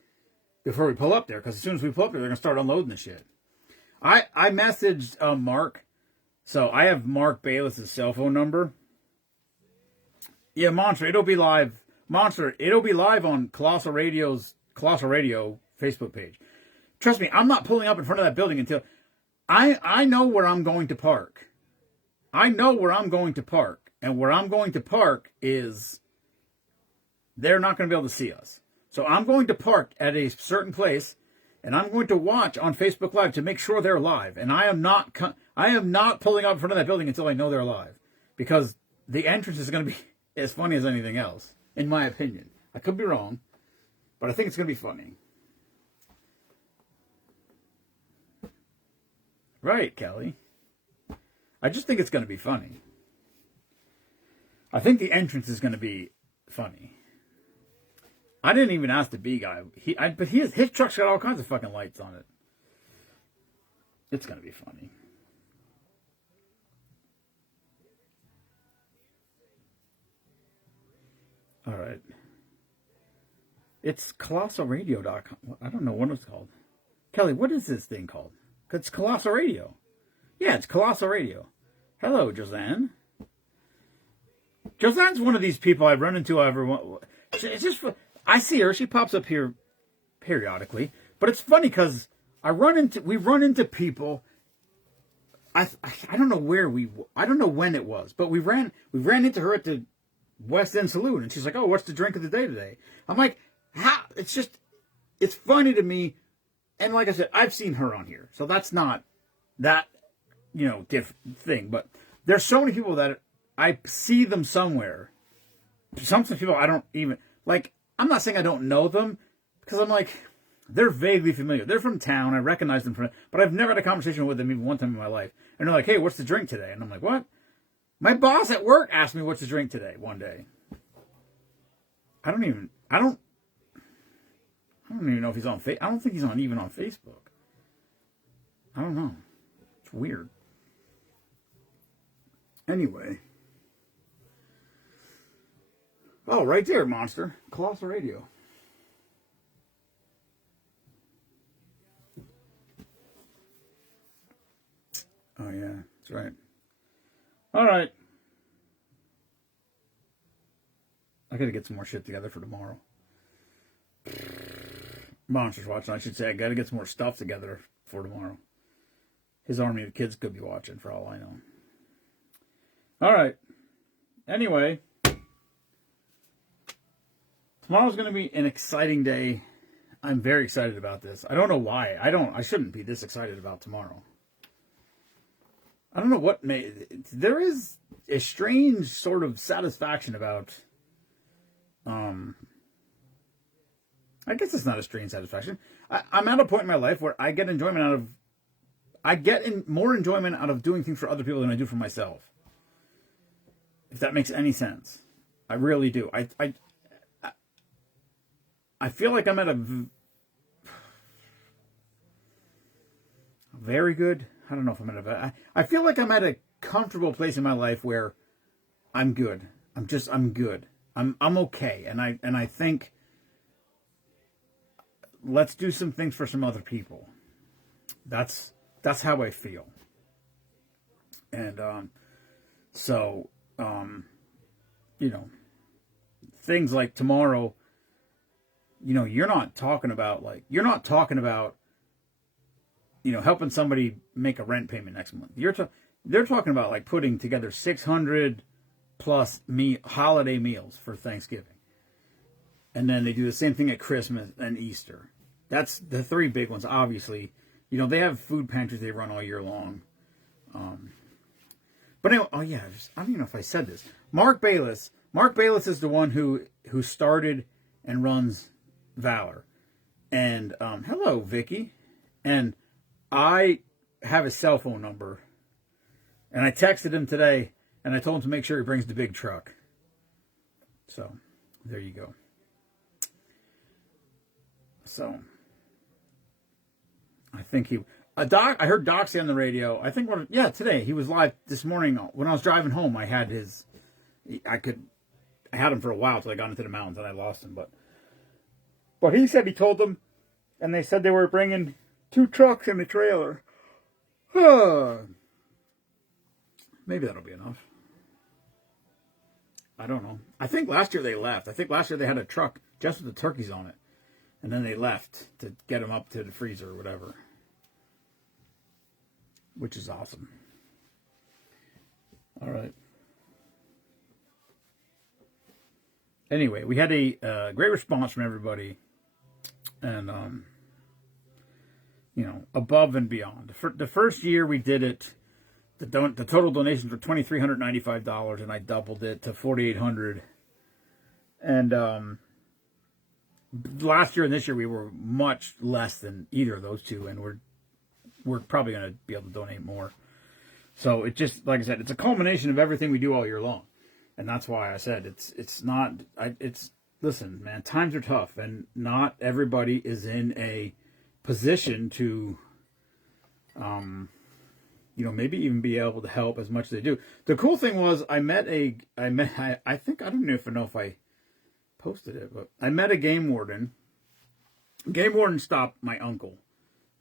before we pull up there, because as soon as we pull up there, they're going to start unloading the shit. I messaged Mark, so I have Mark Bayless's cell phone number. Yeah, Monster, it'll be live. Monster, it'll be live on Colossal Radio Facebook page. Trust me, I'm not pulling up in front of that building until I know where I'm going to park. I know where I'm going to park, and where I'm going to park is they're not going to be able to see us. So I'm going to park at a certain place, and I'm going to watch on Facebook Live to make sure they're live. And I am not pulling up in front of that building until I know they're live, because the entrance is going to be as funny as anything else, in my opinion. I could be wrong, but I think it's going to be funny. Right, Kelly. I just think it's going to be funny. I think the entrance is going to be funny. I didn't even ask the B guy. But his truck's got all kinds of fucking lights on it. It's going to be funny. All right. It's colossalradio.com. I don't know what it's called. Kelly, what is this thing called? It's Colossal Radio. Yeah, it's Colossal Radio. Hello, Josanne. Josanne's one of these people I run into it's just, I see her. She pops up here periodically. But it's funny because we run into people. I don't know I don't know when it was, but we ran into her at the West End Saloon, and she's like, "Oh, what's the drink of the day today?" I'm like, "How?" It's funny to me, and like I said, I've seen her on here, so that's not that thing. But there's so many people that I see them somewhere. Some people I don't even like. I'm not saying I don't know them, because I'm like, they're vaguely familiar. They're from town. I recognize them but I've never had a conversation with them even one time in my life. And they're like, "Hey, what's the drink today?" And I'm like, "What?" My boss at work asked me what's the drink today one day. I don't even know if he's on I don't think he's even on Facebook. I don't know. It's weird. Anyway. Oh, right there, Monster. Colossal Radio. Oh, yeah. That's right. All right. I gotta get some more shit together for tomorrow. Monster's watching, I should say. I gotta get some more stuff together for tomorrow. His army of kids could be watching, for all I know. All right. Anyway. Tomorrow's gonna be an exciting day. I'm very excited about this. I don't know why. I shouldn't be this excited about tomorrow. I don't know what there is a strange sort of satisfaction about I guess it's not a strange satisfaction. I'm at a point in my life where I get more enjoyment out of doing things for other people than I do for myself. If that makes any sense. I really do. I feel like I'm at a very good, I don't know if I'm at I feel like I'm at a comfortable place in my life where I'm good. I'm good. I'm okay. And I think let's do some things for some other people. That's how I feel. And things like tomorrow, you're not talking about helping somebody make a rent payment next month. They're talking about like putting together 600 plus holiday meals for Thanksgiving. And then they do the same thing at Christmas and Easter. That's the three big ones. Obviously, they have food pantries they run all year long. But anyway, I don't even know if I said this. Mark Bayless is the one who started and runs Valor. And hello, Vicky. And I have his cell phone number. And I texted him today, and I told him to make sure he brings the big truck. So, there you go. So, I think I heard Doc say on the radio, I think today, he was live this morning. When I was driving home, I had him for a while until I got into the mountains and I lost him. But he said he told them, and they said they were bringing 2 trucks and a trailer. Maybe that'll be enough. I don't know. I think last year they left. I think last year they had a truck just with the turkeys on it. And then they left to get them up to the freezer or whatever. Which is awesome. All right. Anyway, we had a great response from everybody. And, above and beyond. The first year we did it, the total donations were $2,395, and I doubled it to $4,800. And last year and this year we were much less than either of those two, and we're probably going to be able to donate more. So it just, like I said, it's a culmination of everything we do all year long, and that's why I said listen, man, times are tough, and not everybody is in a position to maybe even be able to help as much as they do. The cool thing was I think, I don't even know if I posted it, but I met a game warden. Game warden stopped my uncle.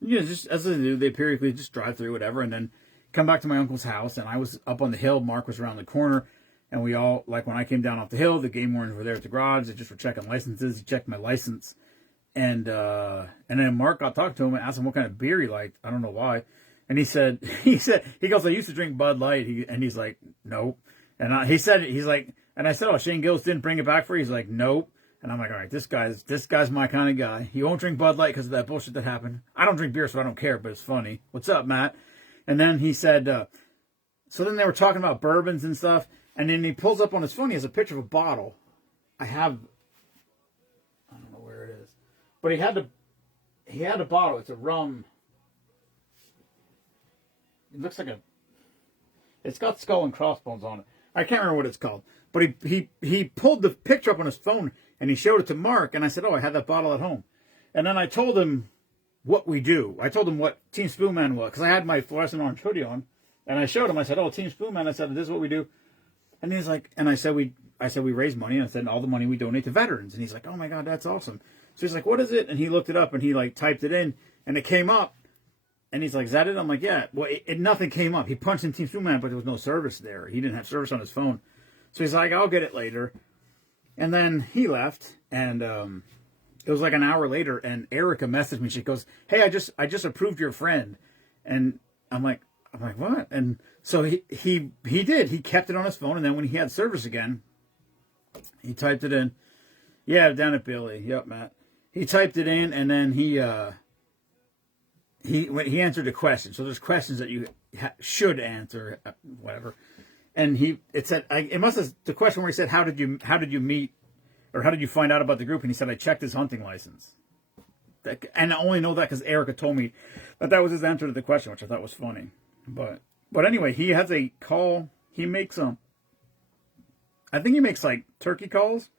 Just as they do, they periodically just drive through whatever, and then come back to my uncle's house. And I was up on the hill. Mark was around the corner, and we all, like when I came down off the hill, the game wardens were there at the garage. They just were checking licenses. He checked my license, and then Mark got talking to him and asked him what kind of beer he liked. I don't know why. And he goes, I used to drink Bud Light. He's like, nope. And he's like, and I said, oh, Shane Gillis didn't bring it back for you? He's like, nope. And I'm like, all right, this guy's my kind of guy. He won't drink Bud Light because of that bullshit that happened. I don't drink beer, so I don't care, but it's funny. What's up, Matt? And then he said, so then they were talking about bourbons and stuff, and then he pulls up on his phone, he has a picture of a bottle. I don't know where it is. But he had a bottle. It's a rum. It looks like it's got skull and crossbones on it. I can't remember what it's called. But he pulled the picture up on his phone and he showed it to Mark. And I said, oh, I had that bottle at home. And then I told him what we do. I told him what Team Spoonman was. Because I had my fluorescent orange hoodie on. And I showed him. I said, oh, Team Spoonman. I said, this is what we do. And he's like, and I said, we raise money. And I said, all the money we donate to veterans. And he's like, oh my God, that's awesome. So he's like, what is it? And he looked it up and he like typed it in. And it came up. And he's like, is that it? I'm like, yeah. Well, nothing came up. He punched in Team Spoonman, but there was no service there. He didn't have service on his phone. So he's like, I'll get it later. And then he left, and it was like an hour later, and Erica messaged me. She goes, hey, I just approved your friend. And I'm like, what? And so he did. He kept it on his phone, and then when he had service again, he typed it in. Yeah, down at Billy. Yep, Matt. He typed it in, and then he answered a question. So there's questions that you should answer, whatever. And it said, it must have, the question where he said, how did you meet or how did you find out about the group? And he said, I checked his hunting license. And I only know that because Erica told me that was his answer to the question, which I thought was funny. But anyway, he has a call. He makes I think he makes like turkey calls.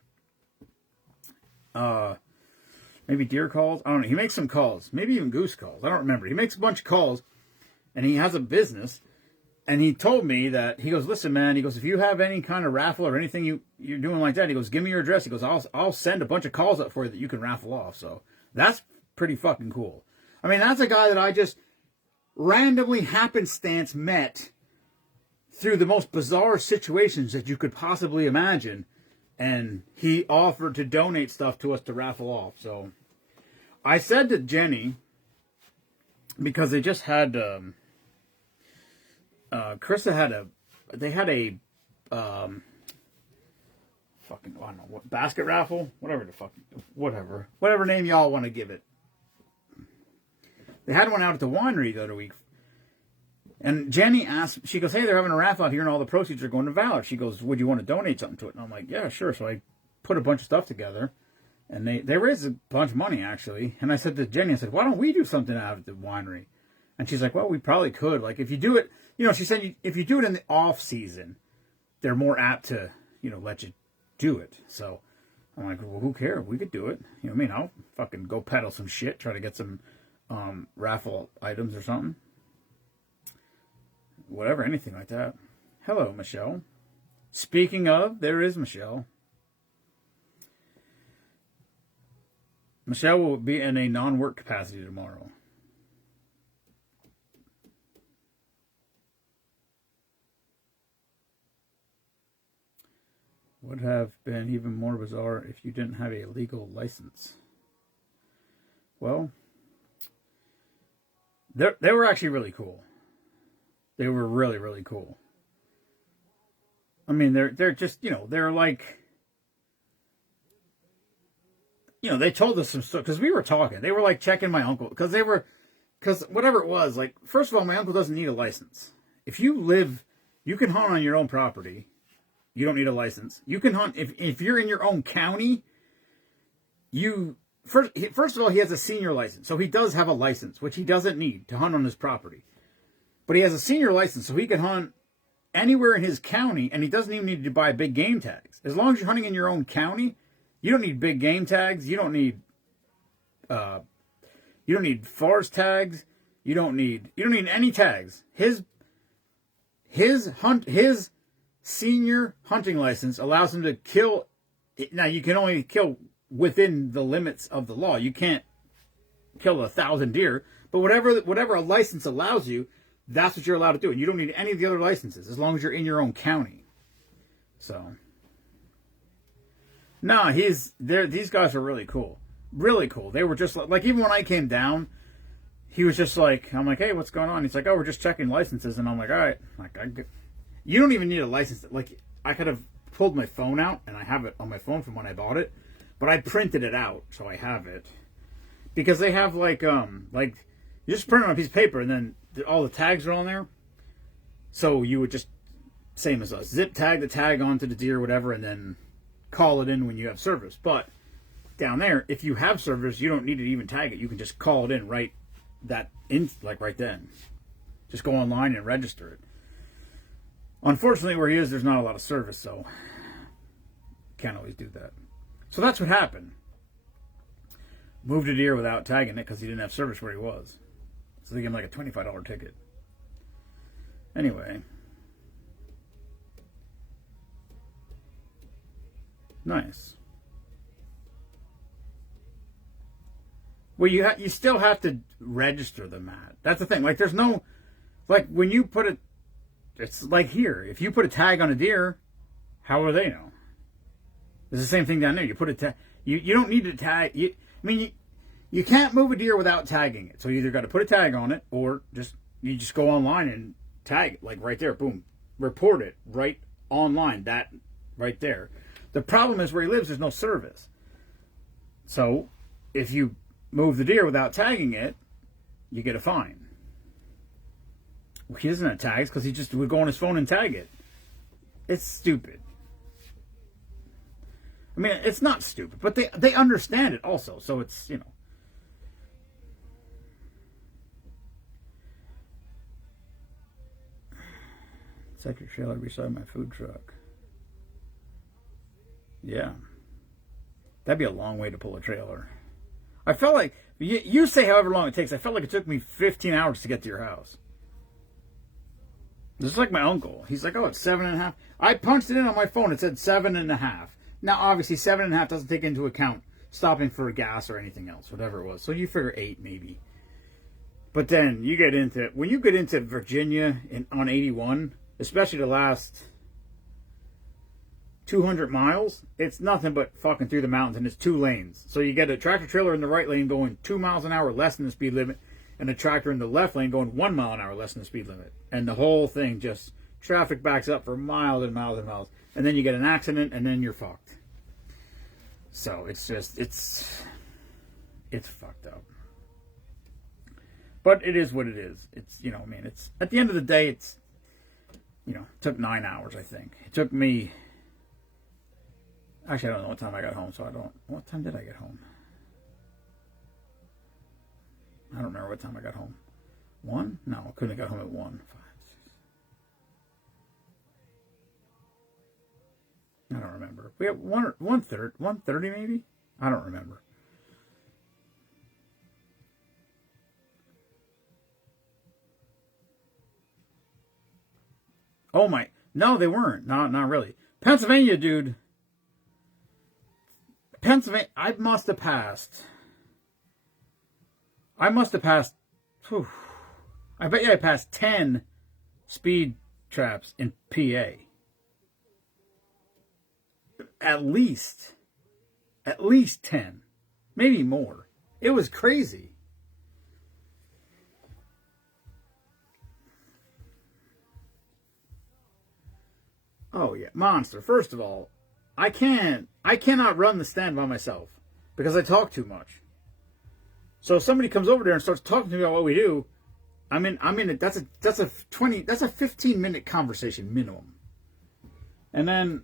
Maybe deer calls. I don't know. He makes some calls. Maybe even goose calls. I don't remember. He makes a bunch of calls. And he has a business. And he told me that, he goes, listen, man, he goes, if you have any kind of raffle or anything you're doing like that, he goes, give me your address. He goes, I'll send a bunch of calls up for you that you can raffle off. So that's pretty fucking cool. I mean, that's a guy that I just randomly happenstance met through the most bizarre situations that you could possibly imagine. And he offered to donate stuff to us to raffle off. So I said to Jenny, because they just had, Carissa had a fucking, I don't know, what, basket raffle? Whatever name y'all want to give it. They had one out at the winery the other week. And Jenny asked, she goes, hey, they're having a raffle out here and all the proceeds are going to Valor. She goes, would you want to donate something to it? And I'm like, yeah, sure. So I put a bunch of stuff together. And they raised a bunch of money, actually. And I said to Jenny, I said, why don't we do something out at the winery? And she's like, well, we probably could. Like, if you do it, she said, if you do it in the off season, they're more apt to, let you do it. So I'm like, well, who cares? We could do it. I'll fucking go peddle some shit, try to get some raffle items or something. Whatever, anything like that. Hello, Michelle. Speaking of, there is Michelle. Michelle will be in a non-work capacity tomorrow. Would have been even more bizarre if you didn't have a legal license. Well, they were actually really cool. They were really, really cool. I mean, they're just, they're like, they told us some stuff, because we were talking. They were like checking my uncle, because whatever it was, like, first of all, my uncle doesn't need a license. If you can hunt on your own property. You don't need a license. You can hunt, if you're in your own county, first of all, he has a senior license. So he does have a license, which he doesn't need to hunt on his property. But he has a senior license, so he can hunt anywhere in his county, and he doesn't even need to buy big game tags. As long as you're hunting in your own county, you don't need big game tags. You don't need forest tags. You don't need any tags. His senior hunting license allows him to kill. Now, you can only kill within the limits of the law. You can't kill 1,000 deer, but whatever a license allows you, that's what you're allowed to do. And you don't need any of the other licenses as long as you're in your own county. So, no, these guys are really cool. Really cool. They were just like, even when I came down, he was just like, I'm like, hey, what's going on? He's like, oh, we're just checking licenses. And I'm like, all right. Like, you don't even need a license. Like, I could have pulled my phone out, and I have it on my phone from when I bought it, but I printed it out, so I have it. Because they have, like you just print it on a piece of paper, and then all the tags are on there. So you would just, same as us, zip tag the tag onto the deer or whatever, and then call it in when you have service. But down there, if you have service, you don't need to even tag it. You can just call it in right then. Just go online and register it. Unfortunately, where he is, there's not a lot of service, so can't always do that. So that's what happened. Moved a deer without tagging it because he didn't have service where he was. So they gave him like a $25 ticket. Anyway. Nice. Well, you still have to register them, Matt. That's the thing. Like, there's no, like, when you put it, it's like here. If you put a tag on a deer, how will they know? It's the same thing down there. You put a tag. You don't need to tag. You can't move a deer without tagging it. So you either got to put a tag on it, or you just go online and tag it, like right there. Boom, report it right online. That right there. The problem is where he lives, there's no service. So if you move the deer without tagging it, you get a fine. Well, he doesn't have tags because he just would go on his phone and tag it. It's stupid. I mean, it's not stupid, but they understand it also. So it's, you know. Set your trailer beside my food truck. Yeah. That'd be a long way to pull a trailer. I felt like, you say however long it takes, I felt like it took me 15 hours to get to your house. Just like my uncle. He's like, oh, it's 7.5. I punched it in on my phone. It said 7.5. Now, obviously, 7.5 doesn't take into account stopping for gas or anything else, whatever it was. So you figure 8 maybe. But then you get into, when you get into Virginia on 81, especially the last 200 miles, it's nothing but fucking through the mountains, and it's 2 lanes. So you get a tractor trailer in the right lane going 2 miles an hour less than the speed limit, and a tractor in the left lane going 1 mile an hour less than the speed limit. And the whole thing just, traffic backs up for miles and miles and miles. And then you get an accident, and then you're fucked. So it's just, it's fucked up. But it is what it is. It's, you know, I mean, it's, at the end of the day, it's, you know, it took 9 hours, I think. It took me, actually, I don't know what time I got home, so what time did I get home? I don't remember what time I got home. 1? No, I couldn't have got home at 1. 5, 6. I don't remember. We have 1:30 maybe? I don't remember. Oh my, no, they weren't. Not really. Pennsylvania, dude. Pennsylvania, I must have passed. Whew, I bet you I passed 10 speed traps in PA. At least 10. Maybe more. It was crazy. Oh yeah, monster. First of all, I cannot run the stand by myself because I talk too much. So if somebody comes over there and starts talking to me about what we do, that's a 15-minute conversation minimum. And then,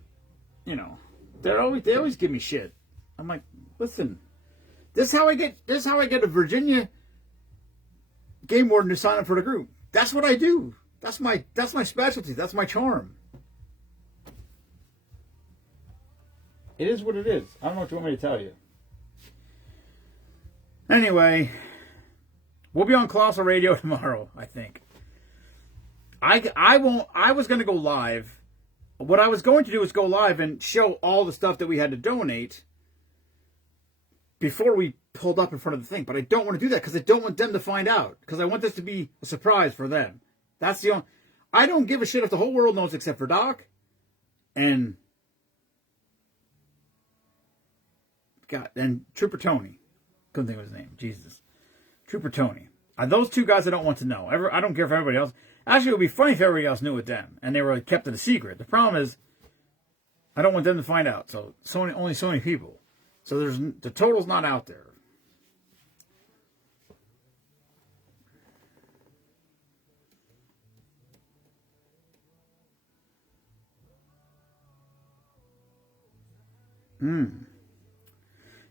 you know, they always give me shit. I'm like, listen, this is how I get a Virginia game warden to sign up for the group. That's what I do. That's my specialty. That's my charm. It is what it is. I don't know what you want me to tell you. Anyway, we'll be on Colossal Radio tomorrow, I think. I was going to go live. What I was going to do is go live and show all the stuff that we had to donate before we pulled up in front of the thing. But I don't want to do that because I don't want them to find out. Because I want this to be a surprise for them. That's the only... I don't give a shit if the whole world knows except for Doc and... God, and Trooper Tony. Couldn't think of his name. Jesus. Trooper Tony. Those 2 guys I don't want to know. I don't care if everybody else... Actually, it would be funny if everybody else knew with them. And they were kept it a secret. The problem is, I don't want them to find out. So, only so many people. So, the total's not out there.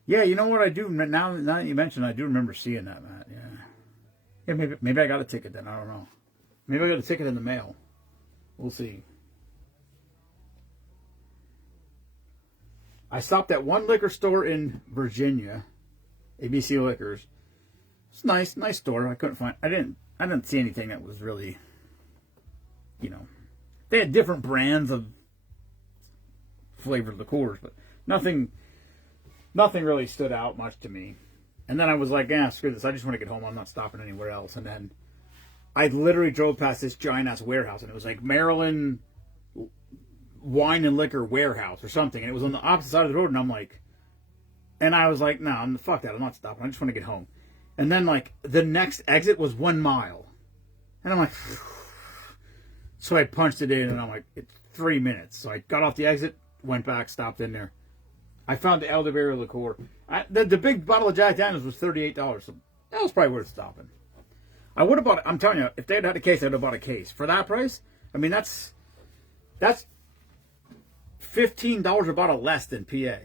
Yeah, you know what I do now that you mentioned, I do remember seeing that, Matt. Yeah, maybe I got a ticket then. I don't know. Maybe I got a ticket in the mail. We'll see. I stopped at one liquor store in Virginia, ABC Liquors. It's nice store. I didn't see anything that was really, you know, they had different brands of flavored liqueurs, but nothing really stood out much to me. And then I was like, screw this. I just want to get home. I'm not stopping anywhere else. And then I literally drove past this giant-ass warehouse, and it was like Maryland Wine and Liquor Warehouse or something. And it was on the opposite side of the road, and I'm like... And I was like, no, fuck that. I'm not stopping. I just want to get home. And then, like, the next exit was 1 mile. And I'm like... So I punched it in, and I'm like, it's 3 minutes. So I got off the exit, went back, stopped in there. I found the elderberry liqueur. The big bottle of Jack Daniels was $38, so that was probably worth stopping. I would have bought it. I'm telling you, if they had a case, I would have bought a case. For that price, I mean, that's $15 a bottle less than PA.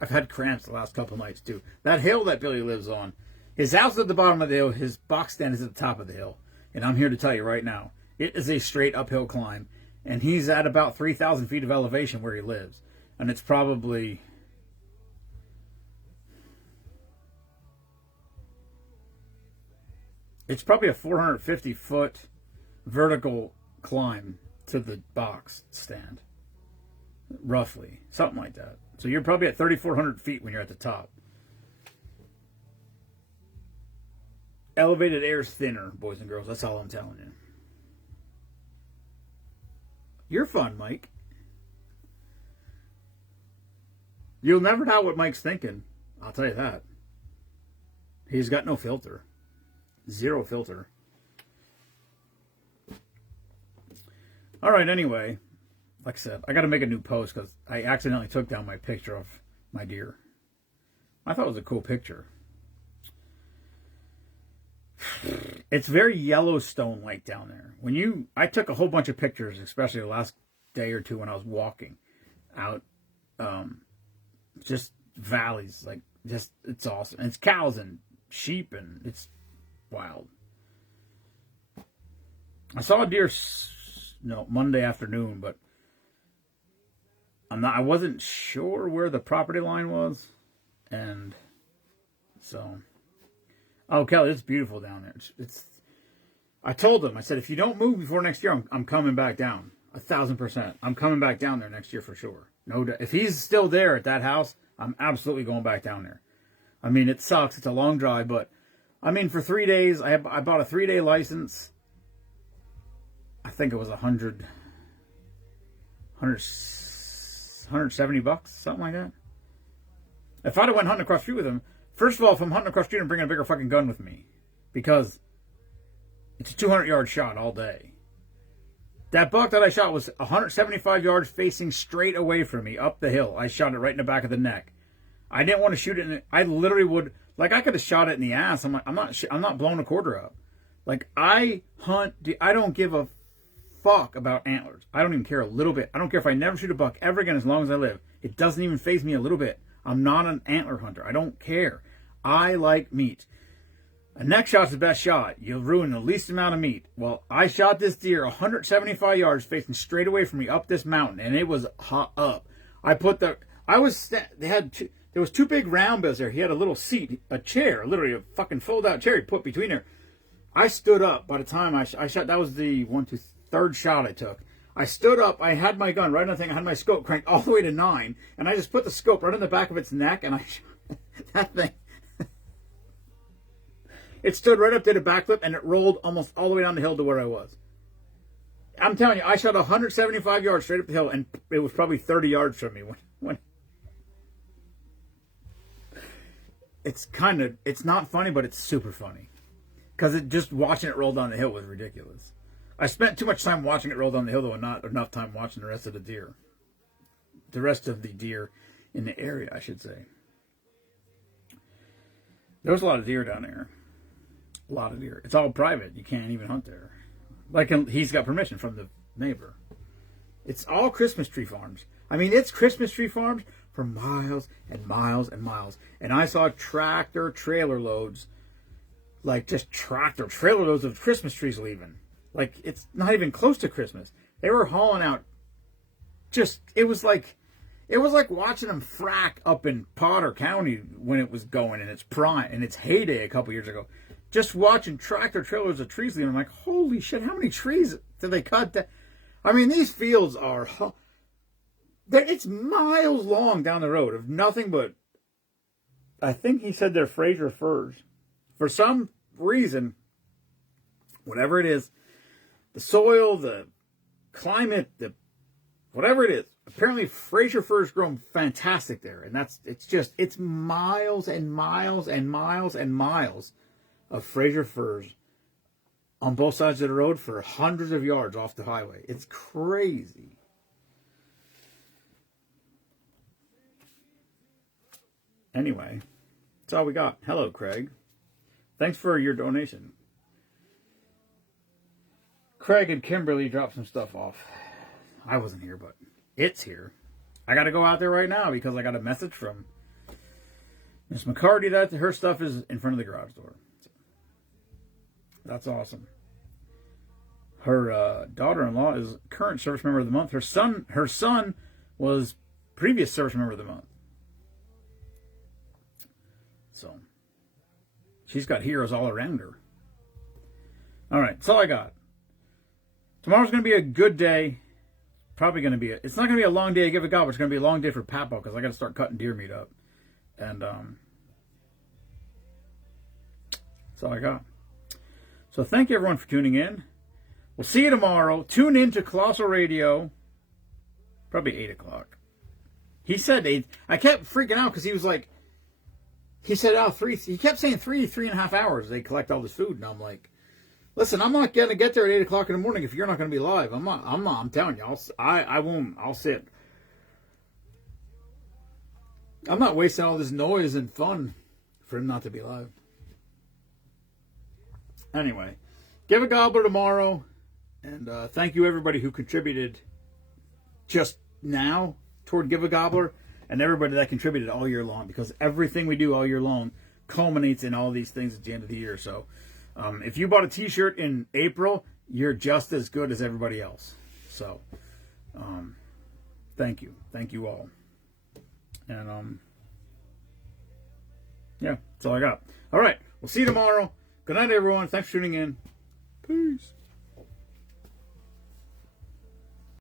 I've had cramps the last couple nights too. That hill that Billy lives on, his house is at the bottom of the hill, his box stand is at the top of the hill. And I'm here to tell you right now, it is a straight uphill climb. And he's at about 3,000 feet of elevation where he lives. And it's probably... It's probably a 450-foot vertical climb to the box stand. Roughly. Something like that. So you're probably at 3,400 feet when you're at the top. Elevated air is thinner, boys and girls. That's all I'm telling you. You're fun, Mike. You'll never know what Mike's thinking. I'll tell you that. He's got no filter. Zero filter. All right, anyway. Like I said, I got to make a new post because I accidentally took down my picture of my deer. I thought it was a cool picture. It's very Yellowstone-like down there. I took a whole bunch of pictures, especially the last day or two when I was walking out, just valleys, it's awesome. And it's cows and sheep, and it's wild. I saw a deer, Monday afternoon, but I wasn't sure where the property line was, and so, oh, Kelly, it's beautiful down there. I told him, I said, if you don't move before next year, I'm coming back down, 1,000%. I'm coming back down there next year for sure. No doubt. If he's still there at that house, I'm absolutely going back down there. I mean, it sucks. It's a long drive, but I mean, for 3 days, I bought a 3-day license. I think it was $170, something like that. If I'd have went hunting across the street with him, first of all, if I'm hunting across the street, I'm bringing a bigger fucking gun with me. Because it's a 200-yard shot all day. That buck that I shot was 175 yards facing straight away from me, up the hill. I shot it right in the back of the neck. I didn't want to shoot it I literally would, I could have shot it in the ass. I'm not blowing a quarter up. I hunt, I don't give a fuck about antlers. I don't even care a little bit. I don't care if I never shoot a buck ever again as long as I live. It doesn't even faze me a little bit. I'm not an antler hunter. I don't care. I like meat. A neck shot's the best shot. You'll ruin the least amount of meat. Well, I shot this deer 175 yards facing straight away from me up this mountain, and it was hot up. There was 2 big round bales there. He had a little seat, a chair, literally a fucking fold-out chair he put between there. I stood up by the time I shot. That was the third shot I took. I stood up. I had my gun right on the thing. I had my scope cranked all the way to 9, and I just put the scope right on the back of its neck, and I shot that thing. It stood right up, did a backflip, and it rolled almost all the way down the hill to where I was. I'm telling you, I shot 175 yards straight up the hill, and it was probably 30 yards from me when it's not funny, but it's super funny. Because just watching it roll down the hill was ridiculous. I spent too much time watching it roll down the hill, though, and not enough time watching the rest of the deer. The rest of the deer in the area, I should say. There was a lot of deer down there. A lot of deer. It's all private. You can't even hunt there. He's got permission from the neighbor. It's all Christmas tree farms. I mean, it's Christmas tree farms for miles and miles and miles. And I saw tractor trailer loads, just tractor trailer loads of Christmas trees leaving. It's not even close to Christmas. They were hauling out it was like watching them frack up in Potter County when it was going in its prime, in its heyday a couple years ago. Just watching tractor trailers of trees leaving, I'm like, holy shit, how many trees did they cut? I mean, these fields it's miles long down the road of nothing but, I think he said they're Fraser firs. For some reason, whatever it is, the soil, the climate, whatever it is, apparently Fraser firs grow fantastic there. And it's miles and miles and miles and miles of Fraser firs on both sides of the road for hundreds of yards off the highway. It's crazy. Anyway, that's all we got. Hello, Craig. Thanks for your donation. Craig and Kimberly dropped some stuff off. I wasn't here, but it's here. I got to go out there right now because I got a message from Miss McCarty that her stuff is in front of the garage door. So, that's awesome. Her daughter-in-law is current service member of the month. Her son was previous service member of the month. So she's got heroes all around her. All right, that's all I got. Tomorrow's going to be a good day. Probably going to be it's not going to be a long day to Give a God, but it's going to be a long day for Papo because I got to start cutting deer meat up. And that's all I got. So thank you everyone for tuning in. We'll see you tomorrow. Tune in to Colossal Radio. Probably 8 o'clock. He said 8. I kept freaking out because he was like, he said, 3. He kept saying 3.5 hours. They collect all this food. And I'm like, listen, I'm not going to get there at 8 o'clock in the morning if you're not going to be live. I'm telling you, I'll sit. I'm not wasting all this noise and fun for him not to be live. Anyway, Give a Gobbler tomorrow. And thank you everybody who contributed just now toward Give a Gobbler and everybody that contributed all year long, because everything we do all year long culminates in all these things at the end of the year. So if you bought a t-shirt in April, you're just as good as everybody else. So thank you. Thank you all. And yeah, that's all I got. All right, we'll see you tomorrow. Good night, everyone. Thanks for tuning in. Peace.